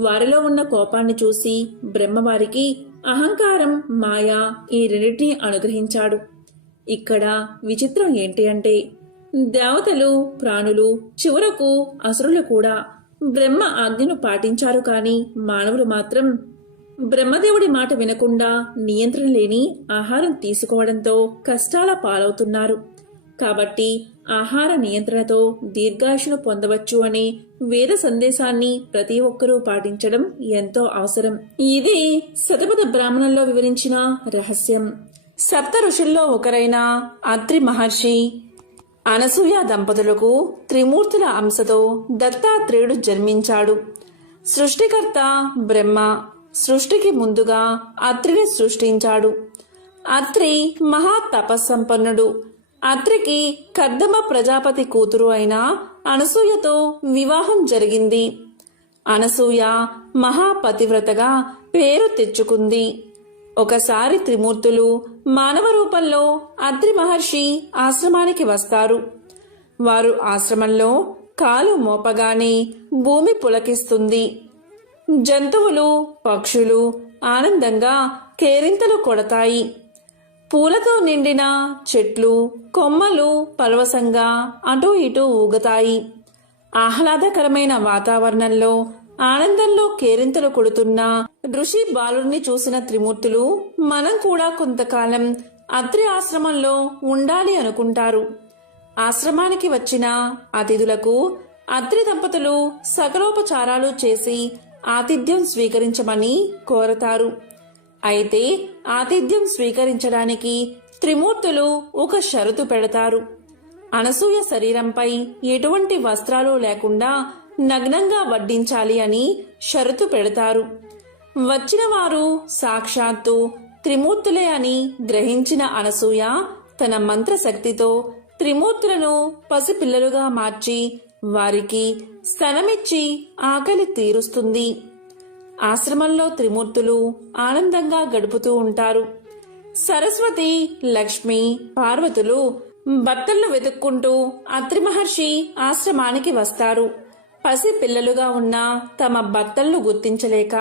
వారిలో ఉన్న కోపాన్ని చూసి బ్రహ్మ వారికి అహంకారం, మాయ ఈ రెండింటినీ అనుగ్రహించాడు. ఇక్కడ విచిత్రం ఏంటి అంటే, దేవతలు, ప్రాణులు, చివరకు అసురులు కూడా బ్రహ్మ ఆజ్ఞను పాటించారు. కాని మానవులు మాత్రం బ్రహ్మదేవుడి మాట వినకుండా నియంత్రణ లేని ఆహారం తీసుకోవడంతో కష్టాల పాలవుతున్నారు. కాబట్టి ఆహార నియంత్రణతో దీర్ఘాయుషును పొందవచ్చు అనే వేద సందేశాన్ని ప్రతి ఒక్కరూ పాటించడం ఎంతో అవసరం. ఇది శతపథ బ్రాహ్మణంలో వివరించిన రహస్యం. సప్త ఋషుల్లో ఒకరైన అత్రి మహర్షి అనసూయ దంపతులకు త్రిమూర్తుల అంశతో దత్తాత్రేయుడు జన్మించాడు. సృష్టికర్త బ్రహ్మ సృష్టికి ముందుగా అత్రిని సృష్టించాడు. అత్రి మహా తపస్సంపన్నుడు. అత్రికి కర్దమ ప్రజాపతి కూతురు అయిన అనసూయతో వివాహం జరిగింది. అనసూయ మహాపతివ్రతగా పేరు తెచ్చుకుంది. ఒకసారి త్రిమూర్తులు మానవ రూపంలో అత్రి మహర్షి ఆశ్రమానికి వస్తారు. వారు ఆశ్రమంలో కాలు మోపగానే భూమి పులకిస్తుంది. జంతువులు, పక్షులు ఆనందంగా కేరింతలు కొడతాయి. పూలతో నిండిన చెట్లు, కొమ్మలు పరవశంగా అటూ ఇటూ ఊగుతాయి. ఆహ్లాదకరమైన వాతావరణంలో ఆనందంలో కేరింతలు కొడుతున్న ఋషి బాలుడిని చూసిన త్రిమూర్తులు మనం కూడా కొంతకాలం అత్రి ఆశ్రమంలో ఉండాలి అనుకుంటారు. ఆశ్రమానికి వచ్చిన అతిథులకు అత్రి దంపతులు సకలోపచారాలు చేసి ఆతిథ్యం స్వీకరించమని కోరతారు. అయితే ఆతిథ్యం స్వీకరించడానికి త్రిమూర్తులు ఒక షరతు పెడతారు. అనసూయ శరీరంపై ఎటువంటి వస్త్రాలు లేకుండా నగ్నంగా వడ్డించాలి అని షరతు పెడతారు. వచ్చిన వారు సాక్షాత్తు త్రిమూర్తులే అని గ్రహించిన అనసూయ తన మంత్రశక్తితో త్రిమూర్తులను పసిపిల్లలుగా మార్చి వారికి స్తనమిచ్చి ఆకలి తీరుస్తుంది. ఆశ్రమంలో త్రిమూర్తులు ఆనందంగా గడుపుతూ ఉంటారు. సరస్వతి, లక్ష్మి, పార్వతులు భర్తలను వెతుక్కుంటూ అత్రి మహర్షి ఆశ్రమానికి వస్తారు. పసి పిల్లలుగా ఉన్న తమ భర్తలను గుర్తించలేక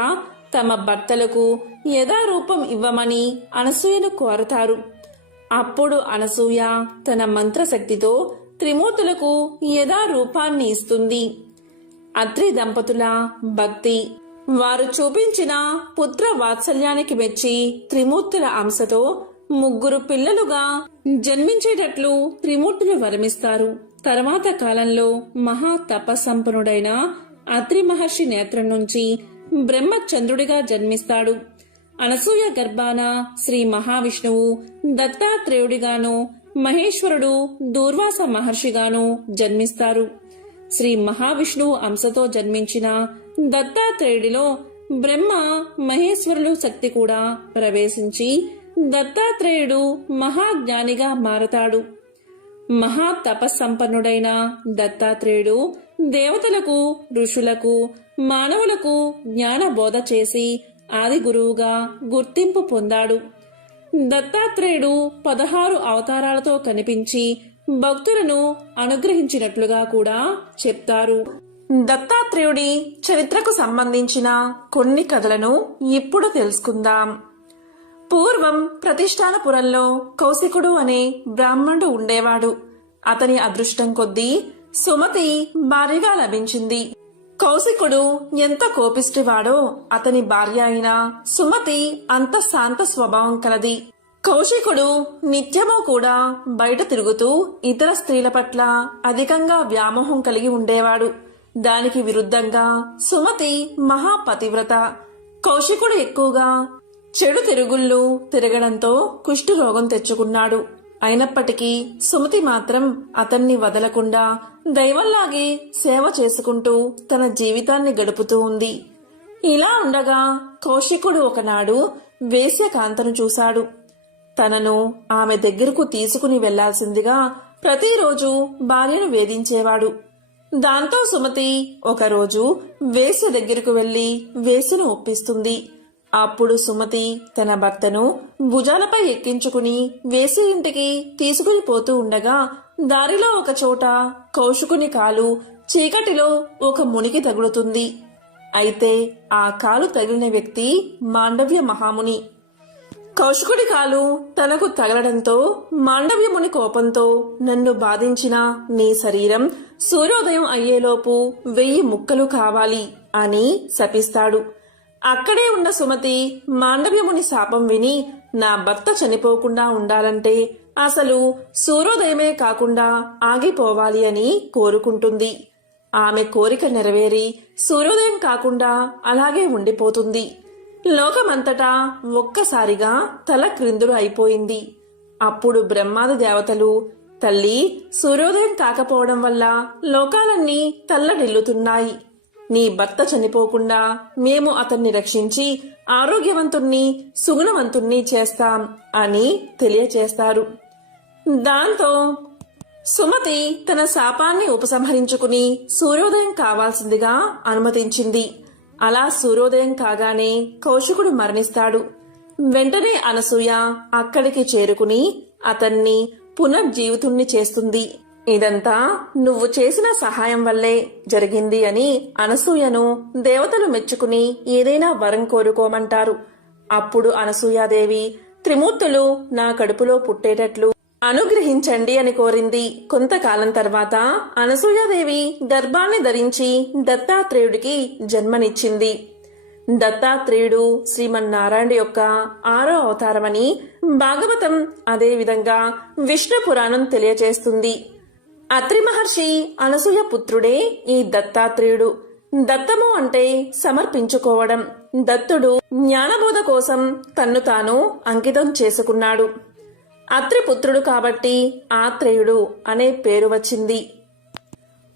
తమ భర్తలకు యథారూపం ఇవ్వమని అనసూయను కోరతారు. అప్పుడు అనసూయ తన మంత్రశక్తితో త్రిమూర్తులకు యథారూపాన్ని ఇస్తుంది. అత్రి దంపతుల భక్తి, వారు చూపించిన పుత్ర వాత్సల్యానికి మెచ్చి త్రిమూర్తుల అంశతో 3 పిల్లలుగా జన్మించేటట్లు త్రిమూర్తులు వరమిస్తారు. తర్వాత కాలంలో మహా తపస్సంపన్నుడైన అత్రి మహర్షి నేత్రం నుంచి బ్రహ్మచంద్రుడిగా జన్మిస్తాడు. అనసూయ గర్భాన శ్రీ మహావిష్ణువు దత్తాత్రేయుడిగాను, మహేశ్వరుడు దూర్వాస మహర్షిగాను జన్మిస్తారు. శ్రీ మహావిష్ణువు అంశతో జన్మించిన దత్తాత్రేయుడిలో బ్రహ్మ, మహేశ్వరులు శక్తి కూడా ప్రవేశించి దత్తాత్రేయుడు మహాజ్ఞానిగా మారతాడు. మహా తపస్సంపన్నుడైన దత్తాత్రేయుడు దేవతలకు, ఋషులకు, మానవులకు జ్ఞాన బోధ చేసి ఆది గురువుగా గుర్తింపు పొందాడు. దత్తాత్రేయుడు 16 అవతారాలతో కనిపించి భక్తులను అనుగ్రహించినట్లుగా కూడా చెప్తారు. దత్తాత్రేయుడి చరిత్రకు సంబంధించిన కొన్ని కథలను ఇప్పుడు తెలుసుకుందాం. పూర్వం ప్రతిష్టానపురంలో కౌశికుడు అనే బ్రాహ్మణుడు ఉండేవాడు. అతని అదృష్టం కొద్దీ సుమతి భార్యగా లభించింది. కౌశికుడు ఎంత కోపిష్టివాడో అతని భార్య అయిన సుమతి అంత శాంత స్వభావం కలది. కౌశికుడు నిత్యము కూడా బయట తిరుగుతూ ఇతర స్త్రీల పట్ల అధికంగా వ్యామోహం కలిగి ఉండేవాడు. దానికి విరుద్ధంగా సుమతి మహాపతివ్రత. కౌశికుడు ఎక్కువగా చెడు తిరుగుళ్ళు తిరగడంతో కుష్ఠరోగం తెచ్చుకున్నాడు. అయినప్పటికీ సుమతి మాత్రం అతన్ని వదలకుండా దైవంలాగే సేవ చేసుకుంటూ తన జీవితాన్ని గడుపుతూ ఉంది. ఇలా ఉండగా కౌశికుడు ఒకనాడు వేశ్యకాంతను చూశాడు. తనను ఆమె దగ్గరకు తీసుకుని వెళ్లాల్సిందిగా ప్రతిరోజు భార్యను వేధించేవాడు. దాంతో సుమతి ఒకరోజు వేశ్య దగ్గరకు వెళ్లి వేశ్యను ఒప్పిస్తుంది. అప్పుడు సుమతి తన భర్తను భుజాలపై ఎక్కించుకుని వేశ్య ఇంటికి తీసుకుని పోతూ ఉండగా దారిలో ఒక చోట కౌశికుని కాలు చీకటిలో ఒక మునికి తగులుతుంది. అయితే ఆ కాలు తగిలిన వ్యక్తి మాండవ్య మహాముని. కౌశికుడి కాలు తనకు తగలడంతో మాండవ్యముని కోపంతో, నన్ను బాధించిన నీ శరీరం సూర్యోదయం అయ్యేలోపు 1000 ముక్కలు కావాలి అని శపిస్తాడు. అక్కడే ఉన్న సుమతి మాండవ్యముని శాపం విని, నా భర్త చనిపోకుండా ఉండాలంటే అసలు సూర్యోదయమే కాకుండా ఆగిపోవాలి అని కోరుకుంటుంది. ఆమె కోరిక నెరవేరి సూర్యోదయం కాకుండా అలాగే ఉండిపోతుంది. లోకమంతటా ఒక్కసారిగా తల క్రిందులు అయిపోయింది. అప్పుడు బ్రహ్మాది దేవతలు, తల్లి, సూర్యోదయం కాకపోవడం వల్ల లోకాలన్నీ తల్లడిల్లుతున్నాయి. నీ భర్త చనిపోకుండా మేము అతన్ని రక్షించి ఆరోగ్యవంతుణ్ణి సుగుణవంతుణ్ణి చేస్తాం అని తెలియచేస్తారు. దాంతో సుమతి తన శాపాన్ని ఉపసంహరించుకుని సూర్యోదయం కావాల్సిందిగా అనుమతించింది. అలా సూర్యోదయం కాగానే కౌశికుడు మరణిస్తాడు. వెంటనే అనసూయ అక్కడికి చేరుకుని అతన్ని పునర్జీవితుణ్ణి చేస్తుంది. ఇదంతా నువ్వు చేసిన సహాయం వల్లే జరిగింది అని అనసూయను దేవతలు మెచ్చుకుని ఏదైనా వరం కోరుకోమంటారు. అప్పుడు అనసూయాదేవి, త్రిమూర్తులు నా కడుపులో పుట్టేటట్లు అనుగ్రహించండి అని కోరింది. కొంతకాలం తర్వాత అనసూయాదేవి గర్భాన్ని ధరించి దత్తాత్రేయుడికి జన్మనిచ్చింది. దత్తాత్రేయుడు శ్రీమన్నారాయణ యొక్క 6వ అవతారమని భాగవతం, అదేవిధంగా విష్ణు పురాణం తెలియచేస్తుంది. అత్రి మహర్షి అనసూయ పుత్రుడే ఈ దత్తాత్రేయుడు. దత్తము అంటే సమర్పించుకోవడం. దత్తుడు జ్ఞానబోధ కోసం తన్ను తాను అంకితం చేసుకున్నాడు. అత్రి పుత్రుడు కాబట్టి ఆత్రేయుడు అనే పేరు వచ్చింది.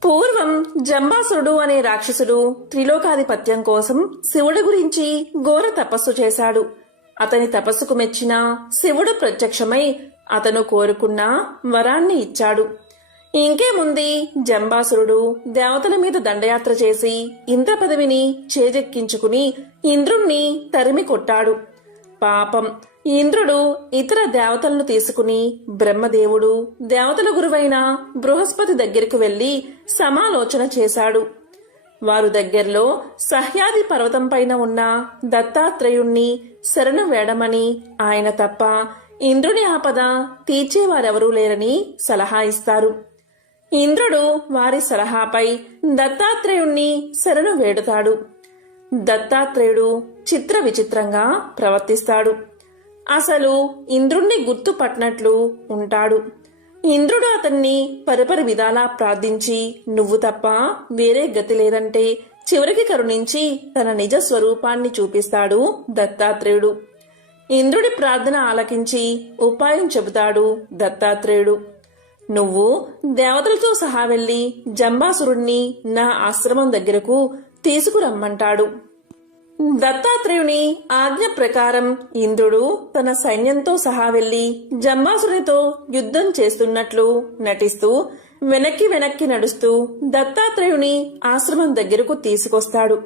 పూర్వం జంబాసురుడు అనే రాక్షసుడు త్రిలోకాధిపత్యం కోసం శివుడి గురించి ఘోర తపస్సు చేశాడు. అతని తపస్సుకు మెచ్చిన శివుడు ప్రత్యక్షమై అతను కోరుకున్న వరాన్ని ఇచ్చాడు. ఇంకేముంది, జంబాసురుడు దేవతల మీద దండయాత్ర చేసి ఇంద్ర పదవిని చేజెక్కించుకుని ఇంద్రుణ్ణి తరిమి కొట్టాడు. పాపం, ఇంద్రుడు ఇతర దేవతలను తీసుకుని బ్రహ్మదేవుడు దేవతల గురువైన బృహస్పతి దగ్గరకు వెళ్లి సమాలోచన చేశాడు. వారు దగ్గర్లో సహ్యాది పర్వతం పైన ఉన్న దత్తాత్రేయుణ్ణి శరణు వేడమని, ఆయన తప్ప ఇంద్రుని ఆపద తీర్చేవారెవరూ లేరని సలహా ఇస్తారు. ఇంద్రుడు వారి సలహాపై దత్తాత్రేయుణ్ణి శరణు వేడుతాడు. దత్తాత్రేయుడు చిత్ర విచిత్రంగా ప్రవర్తిస్తాడు. అసలు ఇంద్రుణ్ణి గుర్తుపట్టినట్లు ఉంటాడు. ఇంద్రుడు అతన్ని పరిపరి విధాలా ప్రార్థించి, నువ్వు తప్ప వేరే గతి లేదంటే చివరికి కరుణించి తన నిజ స్వరూపాన్ని చూపిస్తాడు దత్తాత్రేయుడు. ఇంద్రుడి ప్రార్థన ఆలకించి ఉపాయం చెబుతాడు దత్తాత్రేయుడు. నువ్వు దేవతలతో సహా వెళ్లి జంబాసురుణ్ణి నా ఆశ్రమం దగ్గరకు తీసుకురమ్మంటాడు. దత్తాత్రేయుని ఆజ్ఞ ప్రకారం ఇంద్రుడు తన సైన్యంతో సహా వెళ్లి జంబాసురునితో యుద్ధం చేస్తున్నట్లు నటిస్తూ వెనక్కి నడుస్తూ దత్తాత్రేయుని ఆశ్రమం దగ్గరకు తీసుకొస్తాడు.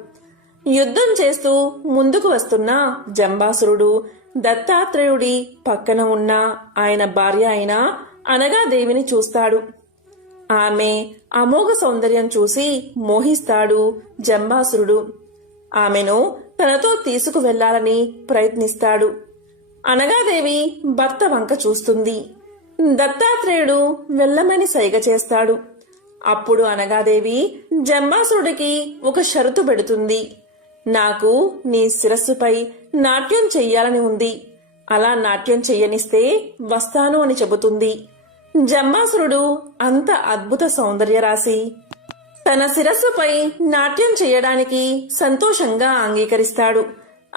యుద్ధం చేస్తూ ముందుకు వస్తున్న జంబాసురుడు దత్తాత్రేయుడి పక్కన ఉన్న ఆయన భార్య అయిన అనగాదేవిని చూస్తాడు. ఆమె అమోఘ సౌందర్యం చూసి మోహిస్తాడు జంబాసురుడు. ఆమెను తనతో తీసుకువెళ్లాలని ప్రయత్నిస్తాడు. అనగాదేవి భర్త వంక చూస్తుంది. దత్తాత్రేయుడు వెళ్ళమని సైగ చేస్తాడు. అప్పుడు అనగాదేవి జంబాసురుడికి ఒక షరతు పెడుతుంది. నాకు నీ శిరస్సుపై నాట్యం చెయ్యాలని ఉంది. అలా నాట్యం చెయ్యనిస్తే వస్తాను అని చెబుతుంది. జంబాసురుడు అంత అద్భుత సౌందర్య రాశి. తన శిరస్సుపై నాట్యం చేయడానికి సంతోషంగా అంగీకరిస్తాడు.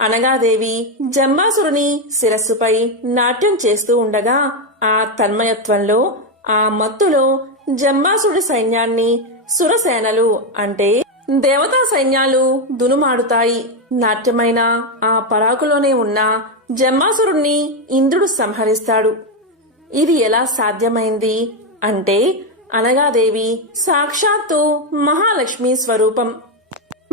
అనగాదేవి జంబాసురుని శిరస్సుపై నాట్యం చేస్తూ ఉండగా ఆ తన్మయత్వంలో, ఆ మత్తులో జంబాసుడి సైన్యాన్ని సురసేనలు అంటే దేవతా సైన్యాలు దునుమాడుతాయి. నాట్యమైన ఆ పరాకులోనే ఉన్న జంబాసురుణ్ణి ఇంద్రుడు సంహరిస్తాడు. ఇది ఎలా సాధ్యమైంది అంటే అనగాదేవి సాక్షాత్తు మహాలక్ష్మి స్వరూపం.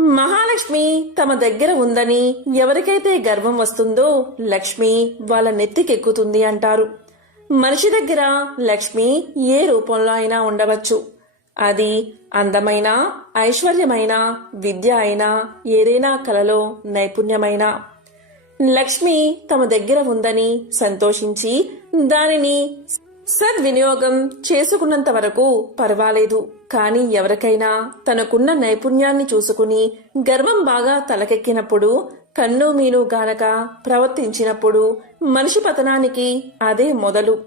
మహాలక్ష్మి తమ దగ్గర ఉందని ఎవరికైతే గర్వం వస్తుందో లక్ష్మి వాళ్ళ నెత్తికెక్కుతుంది అంటారు. మనిషి దగ్గర లక్ష్మి ఏ రూపంలో అయినా ఉండవచ్చు. అది అందమైన, ఐశ్వర్యమైన, విద్య అయినా, ఏదైనా కలలో నైపుణ్యమైన. లక్ష్మి తమ దగ్గర ఉందని సంతోషించి దానిని సద్వినియోగం చేసుకున్నంత వరకు పర్వాలేదు. కానీ ఎవరికైనా తనకున్న నైపుణ్యాన్ని చూసుకుని గర్వం బాగా తలకెక్కినప్పుడు, కన్ను మీను గానక ప్రవర్తించినప్పుడు మనిషి పతనానికి అదే మొదలు.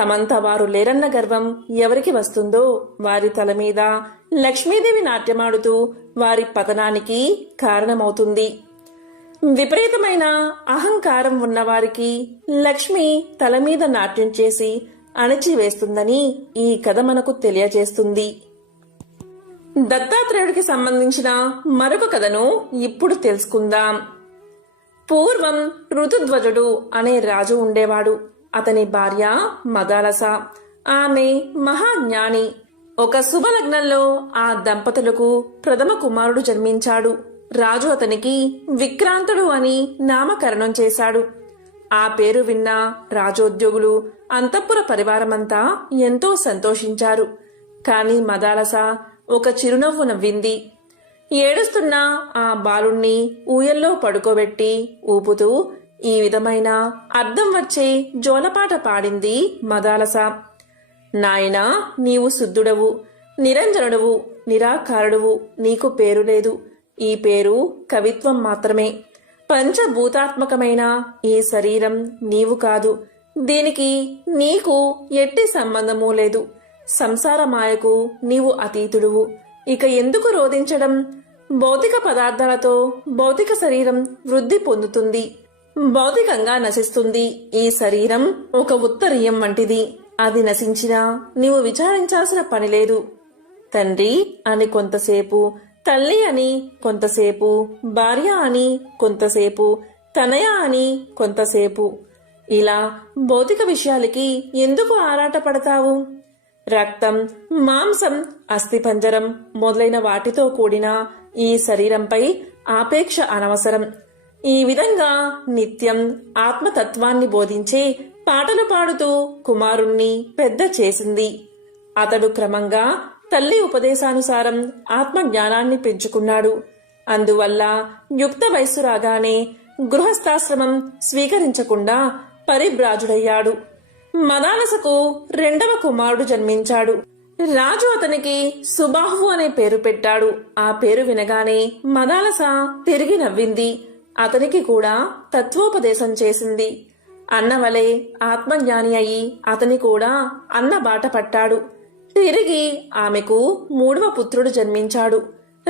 తమంతా వారు లేరన్న గర్వం ఎవరికి వస్తుందో వారి తల మీద లక్ష్మీదేవి నాట్యమాడుతూ వారి పతనానికి కారణమవుతుంది. విపరీతమైన అహంకారం ఉన్నవారికి లక్ష్మి తల మీద నాట్యం చేసి అణచివేస్తుందని ఈ కథ మనకు తెలియజేస్తుంది. దత్తాత్రేయుడికి సంబంధించిన మరొక కథను ఇప్పుడు తెలుసుకుందాం. పూర్వం ఋతుధ్వజుడు అనే రాజు ఉండేవాడు. అతని భార్య మదాలస. ఆమె మహాజ్ఞాని. ఒక శుభలగ్నంలో ఆ దంపతులకు ప్రథమ కుమారుడు జన్మించాడు. రాజు అతనికి విక్రాంతుడు అని నామకరణం చేశాడు. ఆ పేరు విన్న రాజోద్యోగులు, అంతఃపుర పరివారమంతా ఎంతో సంతోషించారు. కాని మదాలస ఒక చిరునవ్వు నవ్వింది. ఏడుస్తున్న ఆ బాలుణ్ణి ఊయల్లో పడుకోబెట్టి ఊపుతూ ఈ విధమైన అర్థం వచ్చే జోలపాట పాడింది మదాలస. నాయనా, నీవు శుద్ధుడవు, నిరంజనుడవు, నిరాకారుడువు. నీకు పేరు లేదు. ఈ పేరు కవిత్వం మాత్రమే. పంచభూతాత్మకమైన ఈ శరీరం నీవు కాదు. దీనికి నీకు ఎట్టి సంబంధమూ లేదు. సంసార మాయకు నీవు అతీతుడువు. ఇక ఎందుకు రోధించడం? భౌతిక పదార్థాలతో భౌతిక శరీరం వృద్ధి పొందుతుంది, భౌతికంగా నశిస్తుంది. ఈ శరీరం ఒక ఉత్తరీయం వంటిది. అది నశించినా నీవు విచారించాల్సిన పని లేదు. తండ్రి అని కొంతసేపు, తల్లి అని కొంతసేపు, భార్య అని కొంతసేపు, తనయ అని కొంతసేపు. ఇలా భౌతిక విషయాలకి ఎందుకు ఆరాటపడతావు? రక్తం, మాంసం, అస్థిపంజరం మొదలైన వాటితో కూడిన ఈ శరీరంపై ఆపేక్ష అనవసరం. ఈ విధంగా నిత్యం ఆత్మతత్వాన్ని బోధించే పాటలు పాడుతూ కుమారుణ్ణి పెద్ద చేసింది. అతడు క్రమంగా తల్లి ఉపదేశానుసారం ఆత్మజ్ఞానాన్ని పెంచుకున్నాడు. అందువల్ల యుక్త వయస్సు రాగానే గృహస్థాశ్రమం స్వీకరించకుండా పరిభ్రాజుడయ్యాడు. మదాలసకు రెండవ కుమారుడు జన్మించాడు. రాజు అతనికి సుబాహు అనే పేరు పెట్టాడు. ఆ పేరు వినగానే మదాలస తిరిగి నవ్వింది. అతనికి కూడా తత్వోపదేశం చేసింది. అన్నవలే ఆత్మజ్ఞాని అయి అతని కూడా అన్న బాట పట్టాడు. తిరిగి ఆమెకు మూడవ పుత్రుడు జన్మించాడు.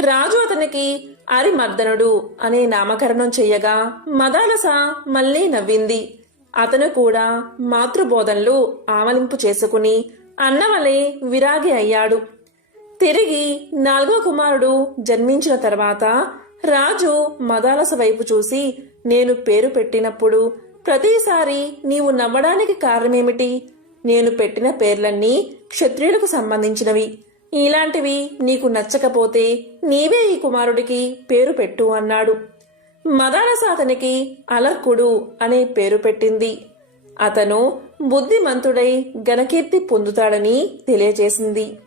రాజు అతనికి అరిమర్దనుడు అనే నామకరణం చెయ్యగా మదాలస మళ్లీ నవ్వింది. అతను కూడా మాతృబోధనలు ఆమలింపు చేసుకుని అన్నవలే విరాగి అయ్యాడు. తిరిగి నాలుగో కుమారుడు జన్మించిన తర్వాత రాజు మదాలస వైపు చూసి, నేను పేరు పెట్టినప్పుడు ప్రతిసారి నీవు నవ్వడానికి కారణమేమిటి? నేను పెట్టిన పేర్లన్నీ క్షత్రియులకు సంబంధించినవి. ఇలాంటివి నీకు నచ్చకపోతే నీవే ఈ కుమారుడికి పేరు పెట్టు అన్నాడు. మదాలస అతనికి అలర్కుడు అనే పేరు పెట్టింది. అతను బుద్ధిమంతుడై ఘనకీర్తి పొందుతాడని తెలియజేసింది.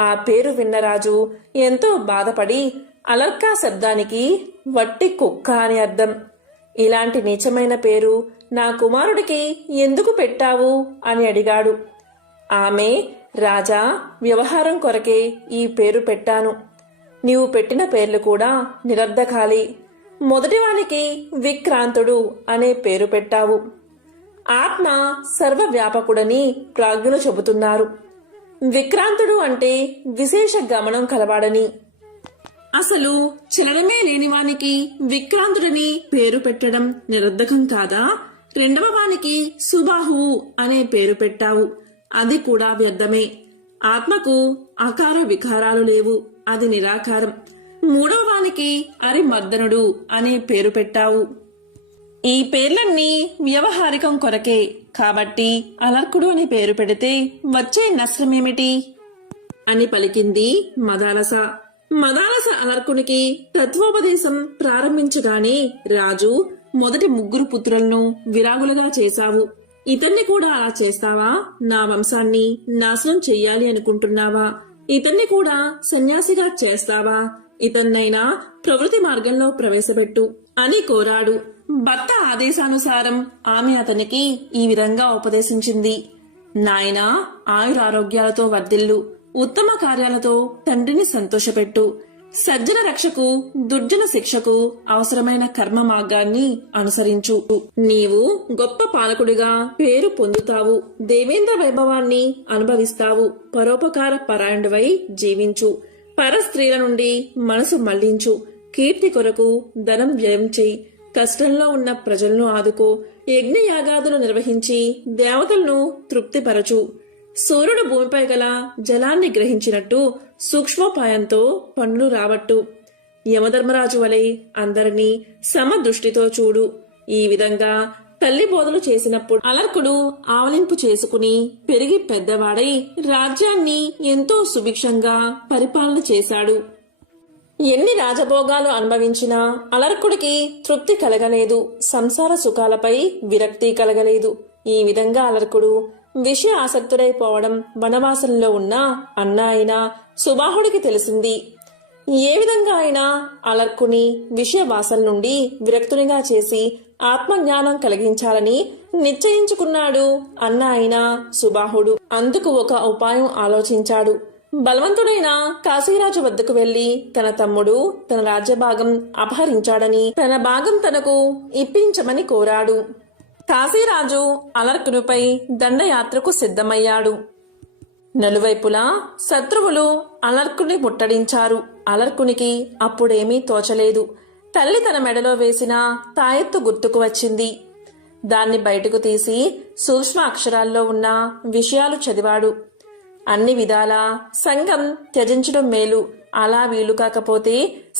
ఆ పేరు విన్న రాజు ఎంతో బాధపడి అలర్కా శబ్దానికి వట్టి కుక్క అని అర్థం. ఇలాంటి నీచమైన పేరు నా కుమారుడికి ఎందుకు పెట్టావు అని అడిగాడు. ఆమె, రాజా, వ్యవహారం కొరకే ఈ పేరు పెట్టాను. నీవు పెట్టిన పేర్లు కూడా నిరర్ధకాలి. మొదటివానికి విక్రాంతుడు అనే పేరు పెట్టావు. ఆత్మ సర్వవ్యాపకుడని ప్రాజ్ఞులు చెబుతున్నారు. విక్రాంతుడు అంటే విశేష గమనం కలవాడని. అసలు చలనమే లేనివానికి విక్రాంతుడని పేరు పెట్టడం నిరర్ధకం కాదా? రెండవ వానికి సుబాహువు అనే పేరు పెట్టావు, అది కూడా వ్యర్థమే. ఆత్మకు అకార వికారాలు లేవు, అది నిరాకారం. మూడవ వానికి అరిమర్దనుడు అనే పేరు పెట్టావు. ఈ పేర్లన్నీ వ్యవహారికం కొరకే, కాబట్టి అలర్కుడు అని పేరు పెడితే వచ్చే నష్టమేమిటి అని పలికింది మదాలస. మదాలస అలర్కునికి తత్వోపదేశం ప్రారంభించగానే రాజు మొదటి 3 పుత్రులను విరాగులుగా చేశావు. ఇతన్ని కూడా అలా చేస్తావా? నా వంశాన్ని నాశనం చెయ్యాలి అనుకుంటున్నావా? ఇతన్ని కూడా సన్యాసిగా చేస్తావా? ఇతన్నైనా ప్రవృత్తి మార్గంలో ప్రవేశపెట్టు అని కోరాడు. భర్త ఆదేశానుసారం ఆమె అతనికి ఈ విధంగా ఉపదేశించింది. నాయనా, ఆయురారోగ్యాలతో వర్ధిల్లు, ఉత్తమ కార్యాలతో తండ్రిని సంతోషపెట్టు, సజ్జన రక్షకు దుర్జన శిక్షకు అవసరమైన కర్మ మార్గాన్ని అనుసరించు. నీవు గొప్ప పాలకుడిగా పేరు పొందుతావు, దేవేంద్ర వైభవాన్ని అనుభవిస్తావు. పరోపకార పరాయణుడివై జీవించు, పర స్త్రీల నుండి మనసు మళ్లించు, కీర్తి కొరకు ధనం వ్యయం చేయి, కష్టంలో ఉన్న ప్రజలను ఆదుకో, యజ్ఞయాగాదులు నిర్వహించి దేవతలను తృప్తిపరచు. సూర్యుడు భూమిపై గల జలాన్ని గ్రహించినట్టు సూక్ష్మోపాయంతో పనులు రాబట్టు. యమధర్మరాజు వలె అందరినీ సమదృష్టితో చూడు. ఈ విధంగా తల్లి బోధలు చేసినప్పుడు అలర్కుడు ఆవలింపు చేసుకుని పెరిగి పెద్దవాడై రాజ్యాన్ని ఎంతో సుభిక్షంగా పరిపాలన చేశాడు. ఎన్ని రాజభోగాలు అనుభవించినా అలర్కుడికి తృప్తి కలగలేదు, సంసార సుఖాలపై విరక్తి కలగలేదు. ఈ విధంగా అలర్కుడు విషయ ఆసక్తుడైపోవడం వనవాసంలో ఉన్న అన్న అయిన సుబాహుడికి తెలిసింది. ఏ విధంగా అయినా అలర్కుని విషయ వాసన నుండి విరక్తునిగా చేసి ఆత్మజ్ఞానం కలిగించాలని నిశ్చయించుకున్నాడు అన్న అయిన సుబాహుడు. అందుకు ఒక ఉపాయం ఆలోచించాడు. బలవంతుడైన కాశీరాజు వద్దకు వెళ్లి తన తమ్ముడు తన రాజ్యభాగం అపహరించాడని తన భాగం తనకు ఇప్పించమని కోరాడు. కాశీరాజు అలర్కునిపై దండయాత్రకు సిద్ధమయ్యాడు. నలువైపులా శత్రువులు అలర్కుని ముట్టడించారు. అలర్కునికి అప్పుడేమీ తోచలేదు. తల్లి తన మెడలో వేసిన తాయెత్తు గుర్తుకు వచ్చింది. దాన్ని బయటకు తీసి సూక్ష్మ అక్షరాల్లో ఉన్న విషయాలు చదివాడు. అన్ని విధాలా సంఘం త్యజించడం మేలు, అలా వీలు కాకపోతే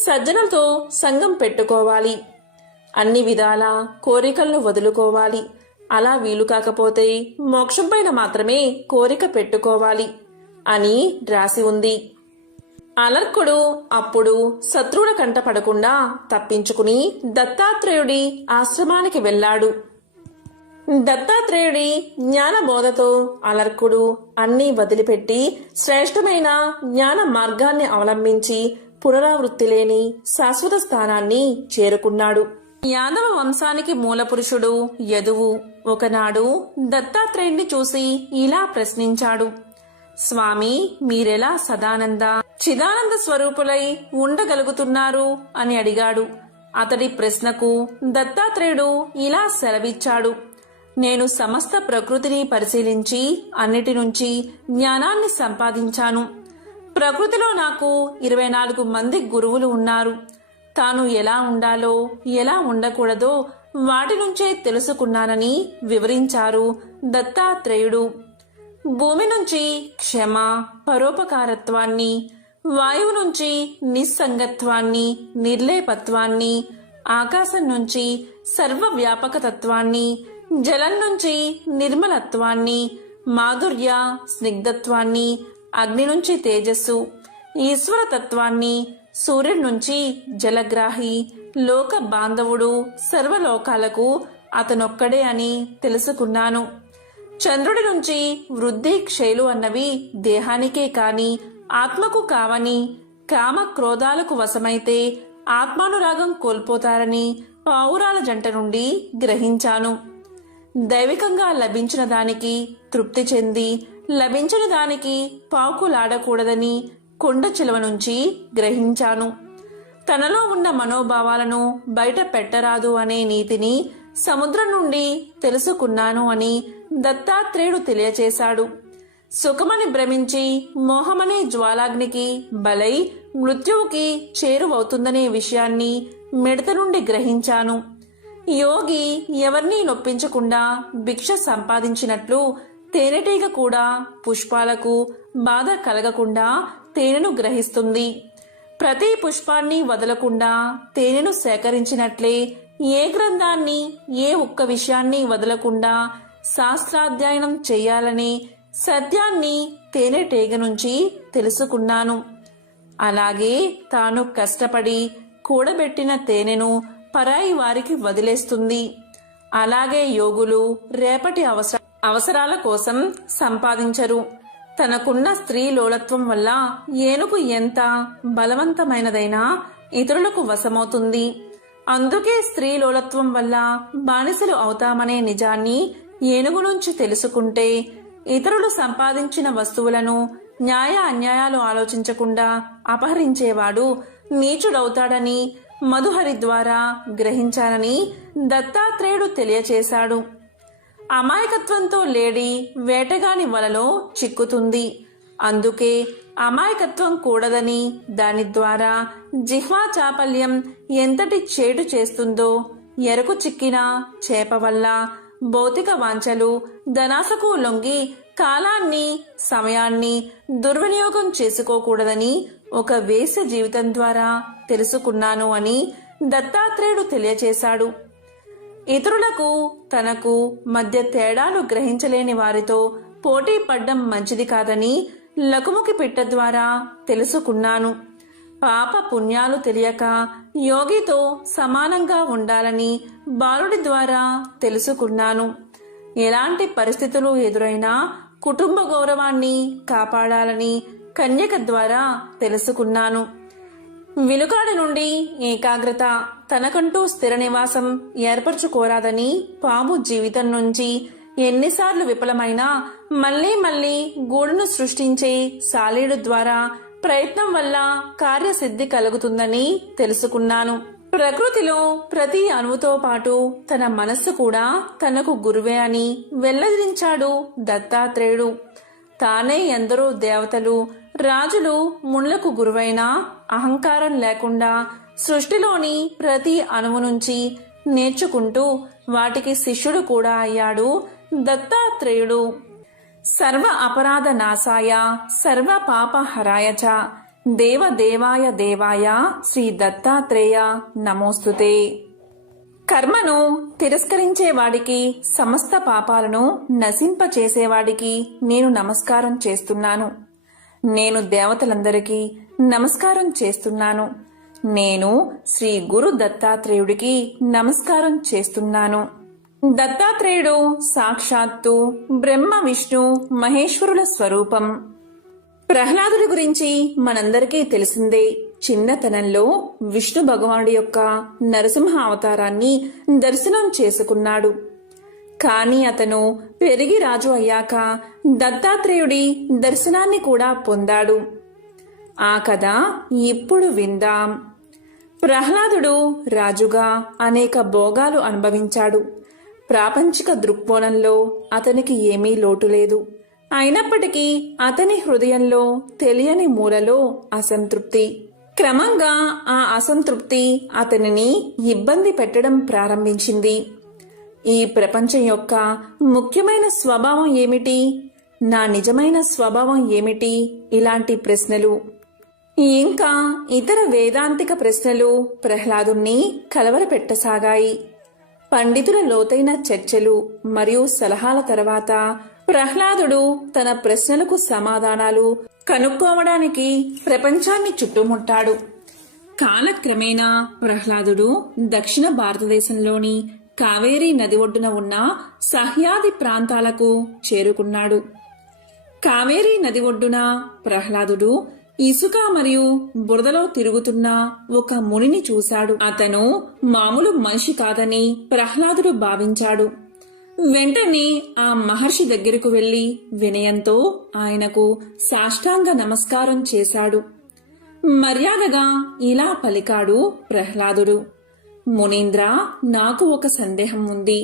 సజ్జనులతో సంఘం పెట్టుకోవాలి. అన్ని విధాలా కోరికలను వదులుకోవాలి, అలా వీలు కాకపోతే మోక్షం పైన మాత్రమే కోరిక పెట్టుకోవాలి అని రాసి ఉంది. అలర్కుడు అప్పుడు శత్రువుల కంట పడకుండా తప్పించుకుని దత్తాత్రేయుడి ఆశ్రమానికి వెళ్లాడు. దత్తాత్రేయుడి జ్ఞానబోధతో అలర్కుడు అన్నీ వదిలిపెట్టి శ్రేష్టమైన జ్ఞాన మార్గాన్ని అవలంబించి పునరావృత్తి లేని శాశ్వత స్థానాన్ని చేరుకున్నాడు. యాదవ వంశానికి మూలపురుషుడు యదువు ఒకనాడు దత్తాత్రేయుడిని చూసి ఇలా ప్రశ్నించాడు. స్వామి, మీరెలా సదానంద చిదానంద స్వరూపులై ఉండగలుగుతున్నారు అని అడిగాడు. అతడి ప్రశ్నకు దత్తాత్రేయుడు ఇలా సెలవిచ్చాడు. నేను సమస్త ప్రకృతిని పరిశీలించి అన్నిటి నుంచి జ్ఞానాన్ని సంపాదించాను. ప్రకృతిలో నాకు 24 మంది గురువులు ఉన్నారు. తాను ఎలా ఉండాలో ఎలా ఉండకూడదో వాటి నుంచే తెలుసుకున్నానని వివరించారు దత్తాత్రేయుడు. భూమి నుంచి క్షమ పరోపకారత్వాన్ని, వాయువు నుంచి నిస్సంగత్వాన్ని నిర్లేపత్వాన్ని, ఆకాశం నుంచి సర్వవ్యాపకతత్వాన్ని, జలం నుంచి నిర్మలత్వాన్ని, మాధుర్య స్నిగ్ధత్వాన్ని, అగ్ని నుంచి తేజస్సు, ఈశ్వరతత్వాన్ని, సూర్యుడి నుంచి జలగ్రాహి, లోక బాంధవుడు, సర్వలోకాలకు అతనొక్కడే అని తెలుసుకున్నాను. చంద్రుడి నుంచి వృద్ధి క్షేలు అన్నవి దేహానికే కాని ఆత్మకు కావని, కామ క్రోధాలకు వశమైతే ఆత్మానురాగం కోల్పోతారని పావురాల జంట నుండి గ్రహించాను. దైవికంగా లభించిన దానికి తృప్తి చెంది లభించని దానికి పాకులాడకూడదని కొండ చిలువ నుంచి గ్రహించాను. తనలో ఉన్న మనోభావాలను బయట పెట్టరాదు అనే నీతిని సముద్రం నుండి తెలుసుకున్నాను అని దత్తాత్రేయుడు తెలియచేశాడు. సుఖమని భ్రమించి మోహమనే జ్వాలాగ్నికి బలై మృత్యువుకి చేరువవుతుందనే విషయాన్ని మిడత నుండి గ్రహించాను. యోగి ఎవరినీ నొప్పించకుండా భిక్ష సంపాదించినట్లు తేనెటీగ కూడా పుష్పాలకు బాధ కలగకుండా తేనెను గ్రహిస్తుంది. ప్రతి పుష్పాన్ని వదలకుండా తేనెను సేకరించినట్లే ఏ గ్రంథాన్ని ఏ ఒక్క విషయాన్ని వదలకుండా శాస్త్రాధ్యయనం చెయ్యాలని సత్యాన్ని తేనెటీగ నుంచి తెలుసుకున్నాను. అలాగే తాను కష్టపడి కూడబెట్టిన తేనెను పరాయి వారికి వదిలేస్తుంది. అలాగే యోగులు రేపటి అవసరాల కోసం సంపాదించరు. తనకున్న స్త్రీ లోలత్వం వల్ల ఏనుగు ఎంత బలవంతమైనదైనా ఇతరులకు వశమవుతుంది. అందుకే స్త్రీ లోలత్వం వల్ల బానిసలు అవుతామనే నిజాన్ని ఏనుగు నుంచి తెలుసుకుంటే ఇతరులు సంపాదించిన వస్తువులను న్యాయ అన్యాయాలు ఆలోచించకుండా అపహరించేవాడు నీచుడవుతాడని మధుహరి ద్వారా గ్రహించానని దత్తాత్రేయుడు తెలియచేశాడు. అమాయకత్వంతో లేడి వేటగాని వలలో చిక్కుతుంది. అందుకే అమాయకత్వం కూడదని, దాని ద్వారా జిహ్వా చాపల్యం ఎంతటి చేటు చేస్తుందో ఎరకు చిక్కిన చేప వల్ల భౌతిక వాంఛలు ధనాసకు లొంగి కాలాన్ని సమయాన్ని దుర్వినియోగం చేసుకోకూడదని ఒక వేశ్య జీవితం ద్వారా తెలుసుకున్నాను అని దత్తాత్రేయుడు తెలియచేశాడు. ఇతరులకు తనకు మధ్య తేడాలు గ్రహించలేని వారితో పోటీ పడ్డం మంచిది కాదని లకుముకి పిట్ట ద్వారా తెలుసుకున్నాను. పాప పుణ్యాలు తెలియక యోగితో సమానంగా ఉండాలని బాలుడి ద్వారా తెలుసుకున్నాను. ఎలాంటి పరిస్థితులు ఎదురైనా కుటుంబ గౌరవాన్ని కాపాడాలని కన్యక ద్వారా తెలుసుకున్నాను. విలుకాడ నుండి ఏకాగ్రత, తనకంటూ స్థిర నివాసం ఏర్పరచుకోరాదని పాము జీవితం నుంచి ఎన్నిసార్లు విఫలమైనా మళ్లీ మళ్లీ గూడును సృష్టించే సాలీడు ద్వారా ప్రయత్నం వల్ల కార్యసిద్ధి కలుగుతుందని తెలుసుకున్నాను. ప్రకృతిలో ప్రతి అణువుతో పాటు తన మనస్సు కూడా తనకు గురువే అని వెల్లడించాడు దత్తాత్రేయుడు. తానే ఎందరో దేవతలు, రాజులు, మునులకు గురువైన అహంకారం లేకుండా సృష్టిలోని ప్రతి అణువు నుంచి నేర్చుకుంటూ వాటికి శిష్యుడు కూడా అయ్యాడు దత్తాత్రేయుడు. సర్వ అపరాధ నాశాయ సర్వ పాప హరాయ చ దేవదేవాయ దేవాయ శ్రీ దత్తాత్రేయ నమోస్తుతే. కర్మను తిరస్కరించేవాడికి, సమస్త పాపాలను నశింపచేసేవాడికి నేను నమస్కారం చేస్తున్నాను. నేను దేవతలందరికీ నమస్కారం చేస్తున్నాను. నేను శ్రీ గురు దత్తాత్రేయుడికి నమస్కారం చేస్తున్నాను. దత్తాత్రేయుడు సాక్షాత్తు బ్రహ్మ విష్ణు మహేశ్వరుల స్వరూపం. ప్రహ్లాదుడి గురించి మనందరికీ తెలిసిందే. చిన్నతనంలో విష్ణు భగవానుడి యొక్క నరసింహ అవతారాన్ని దర్శనం చేసుకున్నాడు. కాని అతను పెరిగి రాజు అయ్యాక దత్తాత్రేయుడి దర్శనాన్ని కూడా పొందాడు. ఆ కథ ఇప్పుడు విందాం. ప్రహ్లాదుడు రాజుగా అనేక భోగాలు అనుభవించాడు. ప్రాపంచిక దృక్కోణంలో అతనికి ఏమీ లోటు లేదు. అయినప్పటికీ అతని హృదయంలో తెలియని మూలలో అసంతృప్తి. క్రమంగా ఆ అసంతృప్తి అతనిని ఇబ్బంది పెట్టడం ప్రారంభించింది. ఈ ప్రపంచం యొక్క ముఖ్యమైన స్వభావం ఏమిటి? నా నిజమైన స్వభావం ఏమిటి? ఇలాంటి ప్రశ్నలు, ఇంకా ఇతర వేదాంతిక ప్రశ్నలు ప్రహ్లాదుణ్ణి కలవరపెట్టసాగాయి. పండితుల లోతైన చర్చలు మరియు సలహాల తర్వాత ప్రహ్లాదుడు తన ప్రశ్నలకు సమాధానాలు కనుక్కోవడానికి ప్రపంచాన్ని చుట్టుముట్టాడు. కాలక్రమేణా ప్రహ్లాదుడు దక్షిణ భారతదేశంలోని కావేరీ నది ఒడ్డున ఉన్న సహ్యాది ప్రాంతాలకు చేరుకున్నాడు. కావేరీ నది ఒడ్డున ప్రహ్లాదుడు ఇసుక మరియు బురదలో తిరుగుతున్న ఒక మునిని చూశాడు. అతను మామూలు మనిషి కాదని ప్రహ్లాదుడు భావించాడు. వెంటనే ఆ మహర్షి దగ్గరకు వెళ్లి వినయంతో ఆయనకు సాష్టాంగ నమస్కారం చేశాడు. మర్యాదగా ఇలా పలికాడు ప్రహ్లాదుడు. మునీంద్ర, నాకు ఒక సందేహం ఉంది.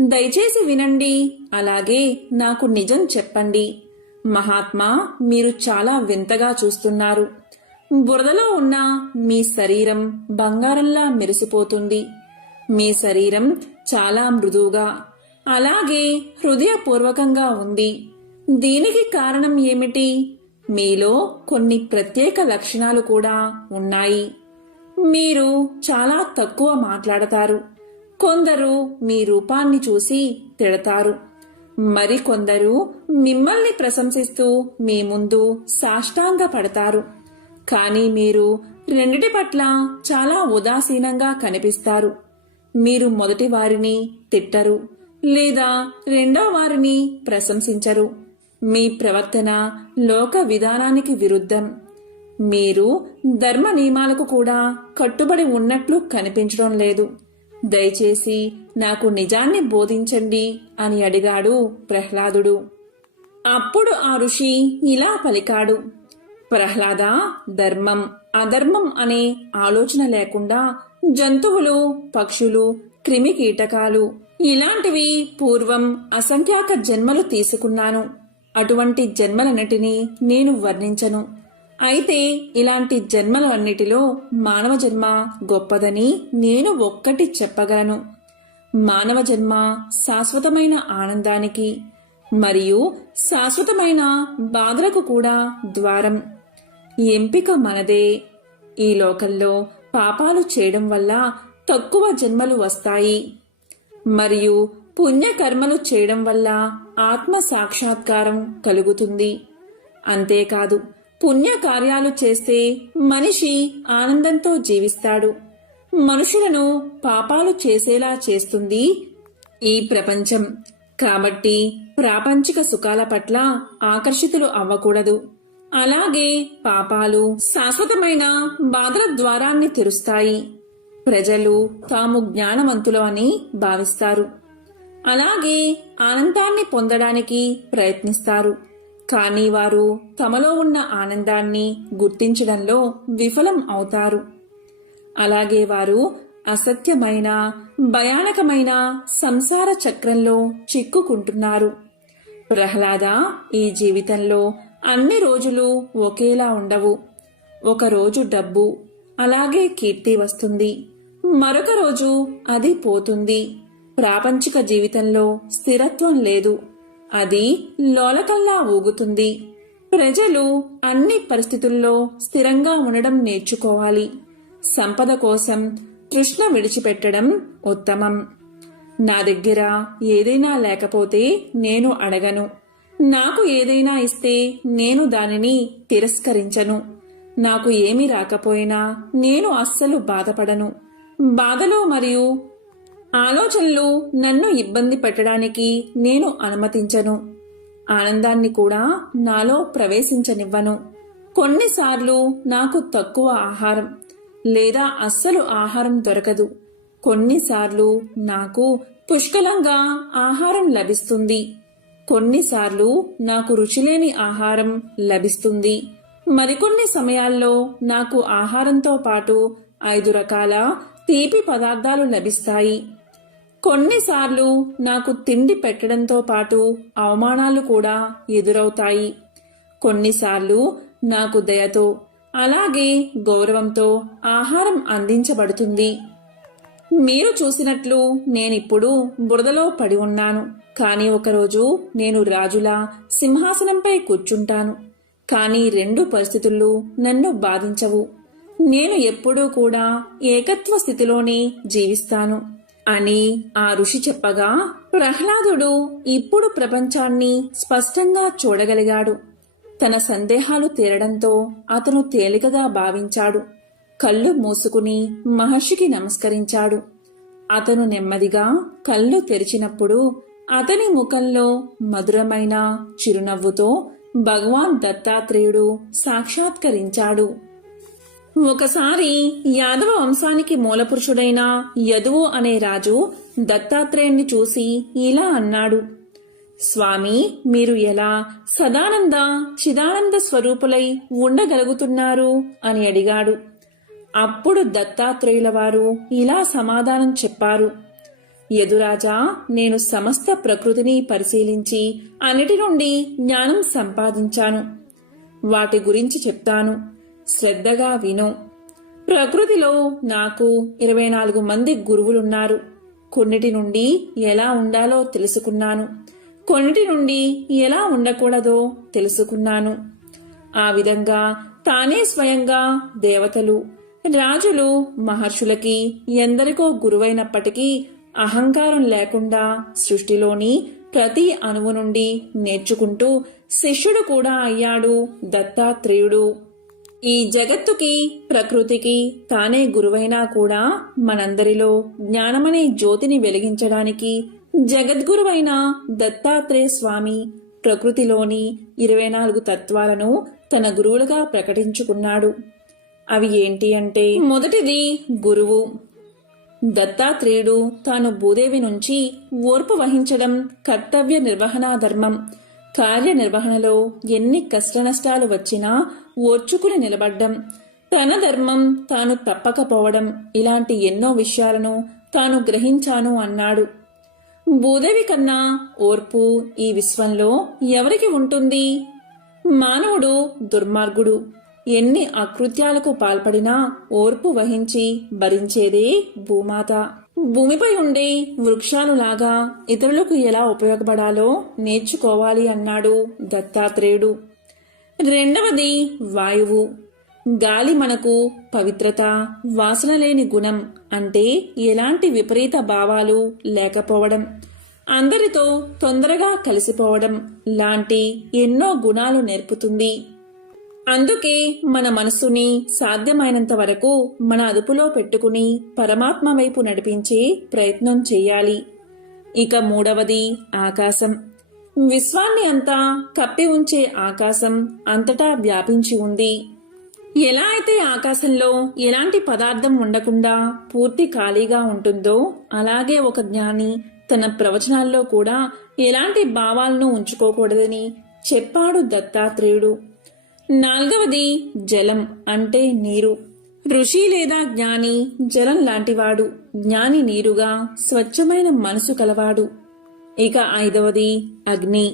దయచేసి వినండి. అలాగే నాకు నిజం చెప్పండి. మహాత్మా, మీరు చాలా వింతగా చూస్తున్నారు. బురదలో ఉన్న మీ శరీరం బంగారంలా మెరిసిపోతుంది. మీ శరీరం చాలా మృదువుగా, అలాగే హృదయపూర్వకంగా ఉంది. దీనికి కారణం ఏమిటి? మీలో కొన్ని ప్రత్యేక లక్షణాలు కూడా ఉన్నాయి. మీరు చాలా తక్కువ మాట్లాడతారు. కొందరు మీ రూపాన్ని చూసి తిడతారు. మరికొందరు మిమ్మల్ని ప్రశంసిస్తూ మీ ముందు సాష్టాంగ పడతారు. కానీ మీరు రెండిటి పట్ల చాలా ఉదాసీనంగా కనిపిస్తారు. మీరు మొదటి వారిని తిట్టరు లేదా రెండో వారిని ప్రశంసించరు. మీ ప్రవర్తన లోక విధానానికి విరుద్ధం. మీరు ధర్మ నియమాలకు కూడా కట్టుబడి ఉన్నట్లు కనిపించడం లేదు. దయచేసి నాకు నిజాన్ని బోధించండి అని అడిగాడు ప్రహ్లాదుడు. అప్పుడు ఆ ఋషి ఇలా పలికాడు. ప్రహ్లాద, ధర్మం అధర్మం అనే ఆలోచన లేకుండా జంతువులు, పక్షులు, క్రిమి కీటకాలు ఇలాంటివి పూర్వం అసంఖ్యాక జన్మలు తీసుకున్నాను. అటువంటి జన్మలన్నిటినీ నేను వర్ణించను. అయితే ఇలాంటి జన్మలన్నిటిలో మానవ జన్మ గొప్పదని నేను ఒక్కటి చెప్పగలను. మానవ జన్మ శాశ్వతమైన ఆనందానికి మరియు శాశ్వతమైన బాధలకు కూడా ద్వారం. ఎంపిక మనదే. ఈ లోకంలో పాపాలు చేయడం వల్ల తక్కువ జన్మలు వస్తాయి మరియు పుణ్యకర్మలు చేయడం వల్ల ఆత్మ సాక్షాత్కారం కలుగుతుంది. అంతేకాదు, పుణ్యకార్యాలు చేస్తే మనిషి ఆనందంతో జీవిస్తాడు. మనుషులను పాపాలు చేసేలా చేస్తుంది ఈ ప్రపంచం. కాబట్టి ప్రాపంచిక సుఖాల పట్ల ఆకర్షితులు అవ్వకూడదు. అలాగే పాపాలు శాశ్వతమైన బాధల ద్వారాన్ని తెరుస్తాయి. ప్రజలు తాము జ్ఞానవంతులు అని భావిస్తారు. అలాగే ఆనందాన్ని పొందడానికి ప్రయత్నిస్తారు. కానీ వారు తమలో ఉన్న ఆనందాన్ని గుర్తించడంలో విఫలం అవుతారు. అలాగే వారు అసత్యమైన, భయానకమైన సంసార చక్రంలో చిక్కుకుంటున్నారు. ప్రహ్లాద, ఈ జీవితంలో అన్ని రోజులు ఒకేలా ఉండవు. ఒక రోజు డబ్బు, అలాగే కీర్తి వస్తుంది. మరొక రోజు అది పోతుంది. ప్రాపంచిక జీవితంలో స్థిరత్వం లేదు. అది లోలకల్లా ఊగుతుంది. ప్రజలు అన్ని పరిస్థితుల్లో స్థిరంగా ఉండడం నేర్చుకోవాలి. సంపద కోసం తృష్ణ విడిచిపెట్టడం ఉత్తమం. నా దగ్గర ఏదైనా లేకపోతే నేను అడగను. నాకు ఏదైనా ఇస్తే నేను దానిని తిరస్కరించను. నాకు ఏమీ రాకపోయినా నేను అస్సలు బాధపడను. బాధలు మరియు ఆలోచనలు నన్ను ఇబ్బంది పెట్టడానికి నేను అనుమతించను. ఆనందాన్ని కూడా నాలో ప్రవేశించనివ్వను. కొన్నిసార్లు నాకు తక్కువ ఆహారం లేదా అస్సలు ఆహారం దొరకదు. కొన్నిసార్లు నాకు పుష్కలంగా ఆహారం లభిస్తుంది. కొన్నిసార్లు నాకు రుచిలేని ఆహారం లభిస్తుంది. మరికొన్ని సమయాల్లో నాకు ఆహారంతో పాటు 5 రకాల తీపి పదార్థాలు లభిస్తాయి. కొన్నిసార్లు నాకు తిండి పెట్టడంతో పాటు అవమానాలు కూడా ఎదురవుతాయి. కొన్నిసార్లు నాకు దయతో, అలాగే గౌరవంతో ఆహారం అందించబడుతుంది. మీరు చూసినట్లు నేనిప్పుడు బురదలో పడి ఉన్నాను. కానీ ఒకరోజు నేను రాజులా సింహాసనంపై కూర్చుంటాను. కానీ 2 పరిస్థితులు నన్ను బాధించవు. నేను ఎప్పుడూ కూడా ఏకత్వ స్థితిలోనే జీవిస్తాను అని ఆ ఋషి చెప్పగా ప్రహ్లాదుడు ఇప్పుడు ప్రపంచాన్ని స్పష్టంగా చూడగలిగాడు. తన సందేహాలు తీరడంతో అతను తేలికగా భావించాడు. కళ్ళు మూసుకుని మహర్షికి నమస్కరించాడు. అతను నెమ్మదిగా కళ్ళు తెరిచినప్పుడు అతని ముఖంలో మధురమైన చిరునవ్వుతో భగవాన్ దత్తాత్రేయుడు సాక్షాత్కరించాడు. ఒకసారి యాదవ వంశానికి మూలపురుషుడైన యదువు అనే రాజు దత్తాత్రేయుణ్ణి చూసి ఇలా అన్నాడు. స్వామి, మీరు ఎలా సదానంద చిదానంద స్వరూపులై ఉండగలుగుతున్నారు అని అడిగాడు. అప్పుడు దత్తాత్రేయుల వారు ఇలా సమాధానం చెప్పారు. యదురాజా, నేను సమస్త ప్రకృతిని పరిశీలించి అన్నిటి నుండి జ్ఞానం సంపాదించాను. వాటి గురించి చెప్తాను, శ్రద్ధగా విను. ప్రకృతిలో నాకు 24 మంది గురువులున్నారు. కొన్నిటి నుండి ఎలా ఉండాలో తెలుసుకున్నాను, కొన్నిటి నుండి ఎలా ఉండకూడదో తెలుసుకున్నాను. ఆ విధంగా తానే స్వయంగా దేవతలు, రాజులు, మహర్షులకి ఎందరికో గురువైనప్పటికీ అహంకారం లేకుండా సృష్టిలోని ప్రతి అణువు నుండి నేర్చుకుంటూ శిష్యుడు కూడా అయ్యాడు దత్తాత్రేయుడు. ఈ జగత్తుకి, ప్రకృతికి తానే గురువైనా కూడా మనందరిలో జ్ఞానమనే జ్యోతిని వెలిగించడానికి జగద్గురువైన దత్తాత్రేయ స్వామి ప్రకృతిలోని 24 తత్వాలను తన గురువులుగా ప్రకటించుకున్నాడు. అవి ఏంటి అంటే, మొదటిది గురువు. దత్తాత్రేయుడు తాను భూదేవి నుంచి ఓర్పు వహించడం కర్తవ్య నిర్వహణా ధర్మం. కార్యనిర్వహణలో ఎన్ని కష్టనష్టాలు వచ్చినా ఓర్చుకుని నిలబడ్డం, తన ధర్మం తాను తప్పకపోవడం, ఇలాంటి ఎన్నో విషయాలను తాను గ్రహించాను అన్నాడు. భూదేవి కన్నా ఓర్పు ఈ విశ్వంలో ఎవరికి ఉంటుంది? మానవుడు దుర్మార్గుడు. ఎన్ని అకృత్యాలకు పాల్పడినా ఓర్పు వహించి భరించేదే భూమాత. భూమిపై ఉండే వృక్షాలులాగా ఇతరులకు ఎలా ఉపయోగపడాలో నేర్చుకోవాలి అన్నాడు దత్తాత్రేయుడు. రెండవది వాయువు. గాలి మనకు పవిత్రత, వాసన లేని గుణం, అంటే ఎలాంటి విపరీత భావాలు లేకపోవడం, అందరితో తొందరగా కలిసిపోవడం లాంటి ఎన్నో గుణాలు నేర్పుతుంది. అందుకే మన మనసుని సాధ్యమైనంత వరకు మన అదుపులో పెట్టుకుని పరమాత్మ వైపు నడిపించే ప్రయత్నం చెయ్యాలి. ఇక మూడవది ఆకాశం. విశ్వాన్ని అంతా కప్పి ఉంచే ఆకాశం అంతటా వ్యాపించి ఉంది. ఎలా అయితే ఆకాశంలో ఎలాంటి పదార్థం ఉండకుండా పూర్తి ఖాళీగా ఉంటుందో, అలాగే ఒక జ్ఞాని తన ప్రవచనాల్లో కూడా ఎలాంటి భావాలను ఉంచుకోకూడదని చెప్పాడు దత్తాత్రేయుడు. నాలుగవది జలం, అంటే నీరు. ఋషి లేదా జ్ఞాని జలం లాంటివాడు, జ్ఞాని నీరుగా స్వచ్ఛమైన మనసు కలవాడు. ఇక ఐదవది అగ్ని.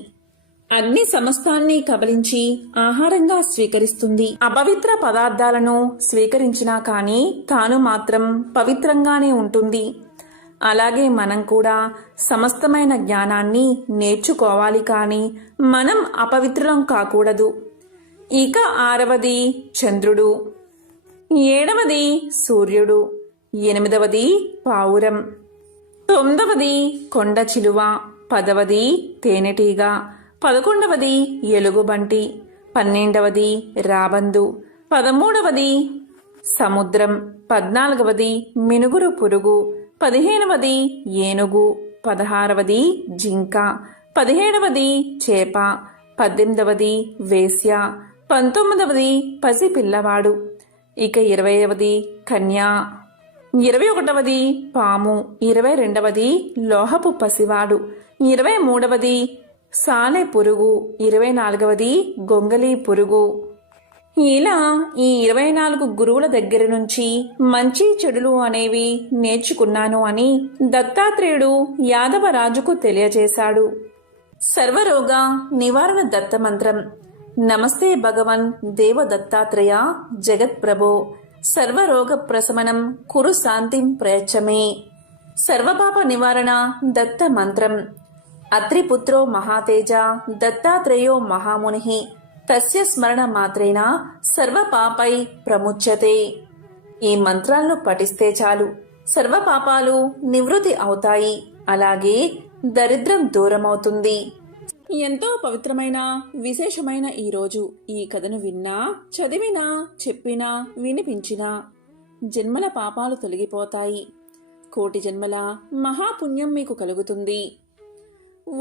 అగ్ని సమస్తాన్ని కబలించి ఆహారంగా స్వీకరిస్తుంది. అపవిత్ర పదార్థాలను స్వీకరించినా కాని తాను మాత్రం పవిత్రంగానే ఉంటుంది. అలాగే మనం కూడా సమస్తమైన జ్ఞానాన్ని నేర్చుకోవాలి, కాని మనం అపవిత్రులం కాకూడదు. ఇక ఆరవది చంద్రుడు, ఏడవది సూర్యుడు, ఎనిమిదవది పావురం, తొమ్మిదవది కొండ చిలువ, 10వది తేనెటీగ, 11వది ఎలుగుబంటి, 12వది రాబందు, 13వది సముద్రం, 14వది మినుగురు పురుగు, 15వది ఏనుగు, 16వది జింక, 17వది చేప, 18వది వేశ్య, 19వది పసిపిల్లవాడు. ఇక 20వది కన్యా, 21వది పాము, 22వది లోహపు పసివాడు, 23వది సాలె పురుగు, 24వది గొంగలి పురుగు. ఇలా ఈ 24 గురువుల దగ్గర నుంచి మంచి చెడులు అనేవి నేర్చుకున్నాను అని దత్తాత్రేయుడు యాదవరాజుకు తెలియజేశాడు. సర్వరోగ నివారణ దత్తమంత్రం. నమస్తే భగవన్ దేవ దత్తాత్రేయ జగత్ప్రభో, సర్వరోగ ప్రశమనం కురు శాంతిం ప్రయచ్చమే. సర్వపాప నివారణ దత్త మంత్రం. అత్రిపుత్రో మహాతేజ దత్తాత్రేయో మహాముని, తస్య స్మరణ మాత్రేన సర్వపాపై ప్రముచ్యతే. ఈ మంత్రాలను పఠిస్తే చాలు సర్వపాపాలు నివృత్తి అవుతాయి, అలాగే దరిద్రం దూరమవుతుంది. ఎంతో పవిత్రమైన విశేషమైన ఈరోజు ఈ కథను విన్నా, చదివినా, చెప్పినా, వినిపించినా జన్మల పాపాలు తొలగిపోతాయి. కోటి జన్మల మహాపుణ్యం మీకు కలుగుతుంది.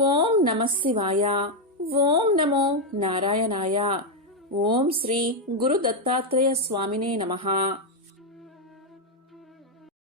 ఓం నమః శివాయ. ఓం నమో నారాయణాయ. ఓం శ్రీ గురు దత్తాత్రేయ స్వామినే నమః.